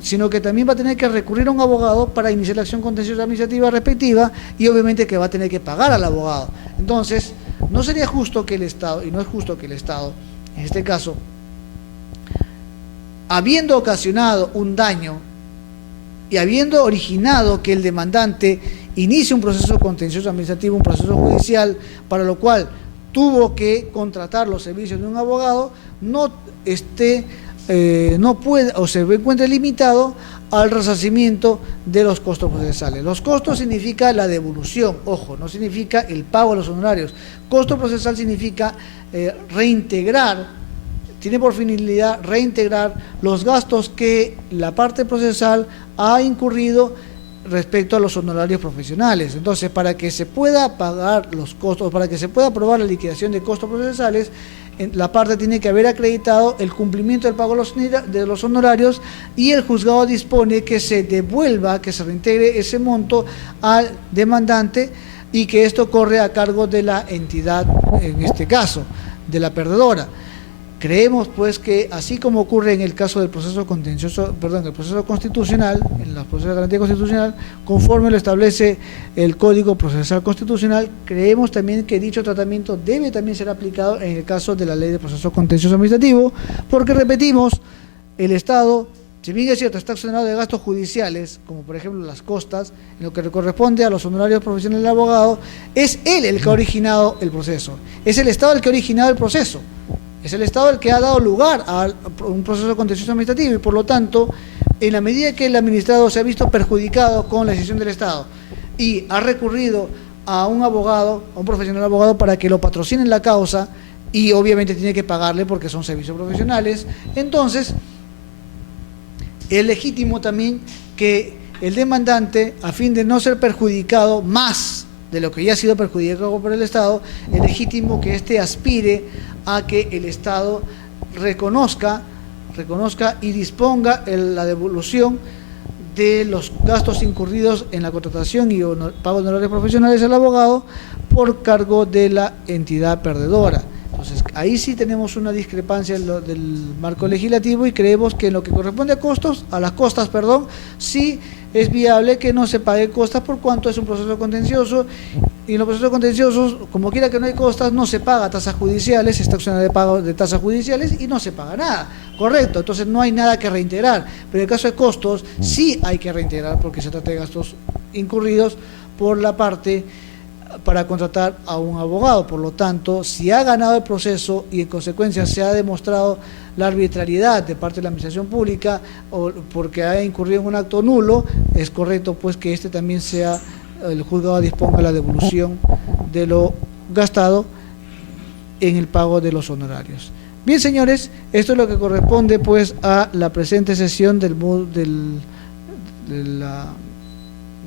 sino que también va a tener que recurrir a un abogado para iniciar la acción contenciosa administrativa respectiva y obviamente que va a tener que pagar al abogado. Entonces, no sería justo que el Estado, y no es justo que el Estado, en este caso, habiendo ocasionado un daño y habiendo originado que el demandante inicie un proceso contencioso administrativo, un proceso judicial, para lo cual tuvo que contratar los servicios de un abogado, no puede o se encuentre limitado al resarcimiento de los costos procesales. Los costos significa la devolución, ojo, no significa el pago de los honorarios. Costo procesal significa reintegrar, tiene por finalidad reintegrar los gastos que la parte procesal ha incurrido respecto a los honorarios profesionales. Entonces, para que se pueda pagar los costos, para que se pueda aprobar la liquidación de costos procesales, la parte tiene que haber acreditado el cumplimiento del pago de los honorarios y el juzgado dispone que se devuelva, que se reintegre ese monto al demandante y que esto corre a cargo de la entidad, en este caso, de la perdedora. Creemos pues que así como ocurre en el caso del proceso contencioso, el proceso constitucional, en los procesos de garantía constitucional, conforme lo establece el Código Procesal Constitucional, creemos también que dicho tratamiento debe también ser aplicado en el caso de la Ley de Proceso Contencioso Administrativo, porque repetimos, el Estado, si bien es cierto, está exonerado de gastos judiciales, como por ejemplo las costas, en lo que corresponde a los honorarios profesionales del abogado, es él el que ha originado el proceso, es el Estado el que ha originado el proceso. Es el Estado el que ha dado lugar a un proceso contencioso administrativo y por lo tanto, en la medida que el administrado se ha visto perjudicado con la decisión del Estado y ha recurrido a un abogado, a un profesional abogado para que lo patrocine en la causa y obviamente tiene que pagarle porque son servicios profesionales, entonces es legítimo también que el demandante, a fin de no ser perjudicado más de lo que ya ha sido perjudicado por el Estado, es legítimo que éste aspire a que el Estado reconozca y disponga la devolución de los gastos incurridos en la contratación y pago de honorarios profesionales al abogado por cargo de la entidad perdedora. Entonces, ahí sí tenemos una discrepancia del marco legislativo y creemos que en lo que corresponde a las costas, perdón, sí es viable que no se pague costas por cuanto es un proceso contencioso, y en los procesos contenciosos, como quiera que no hay costas, no se paga tasas judiciales, se está accionando de pago de tasas judiciales y no se paga nada, correcto, entonces no hay nada que reintegrar, pero en el caso de costos sí hay que reintegrar porque se trata de gastos incurridos por la parte para contratar a un abogado. Por lo tanto, si ha ganado el proceso y en consecuencia se ha demostrado la arbitrariedad de parte de la administración pública o porque ha incurrido en un acto nulo, es correcto pues que este también sea, el juzgado disponga la devolución de lo gastado en el pago de los honorarios. Bien, señores, esto es lo que corresponde pues a la presente sesión de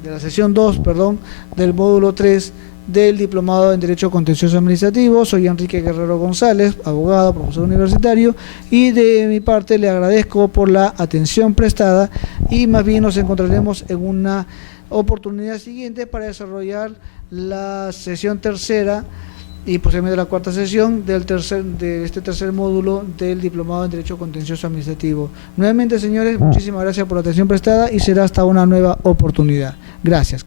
la sesión 2, perdón, del módulo 3 del Diplomado en Derecho Contencioso Administrativo. Soy Enrique Guerrero González, abogado, profesor universitario, y de mi parte le agradezco por la atención prestada y más bien nos encontraremos en una oportunidad siguiente para desarrollar la sesión tercera y posiblemente la cuarta sesión de este tercer módulo del Diplomado en Derecho Contencioso Administrativo. Nuevamente, señores, muchísimas gracias por la atención prestada y será hasta una nueva oportunidad. Gracias.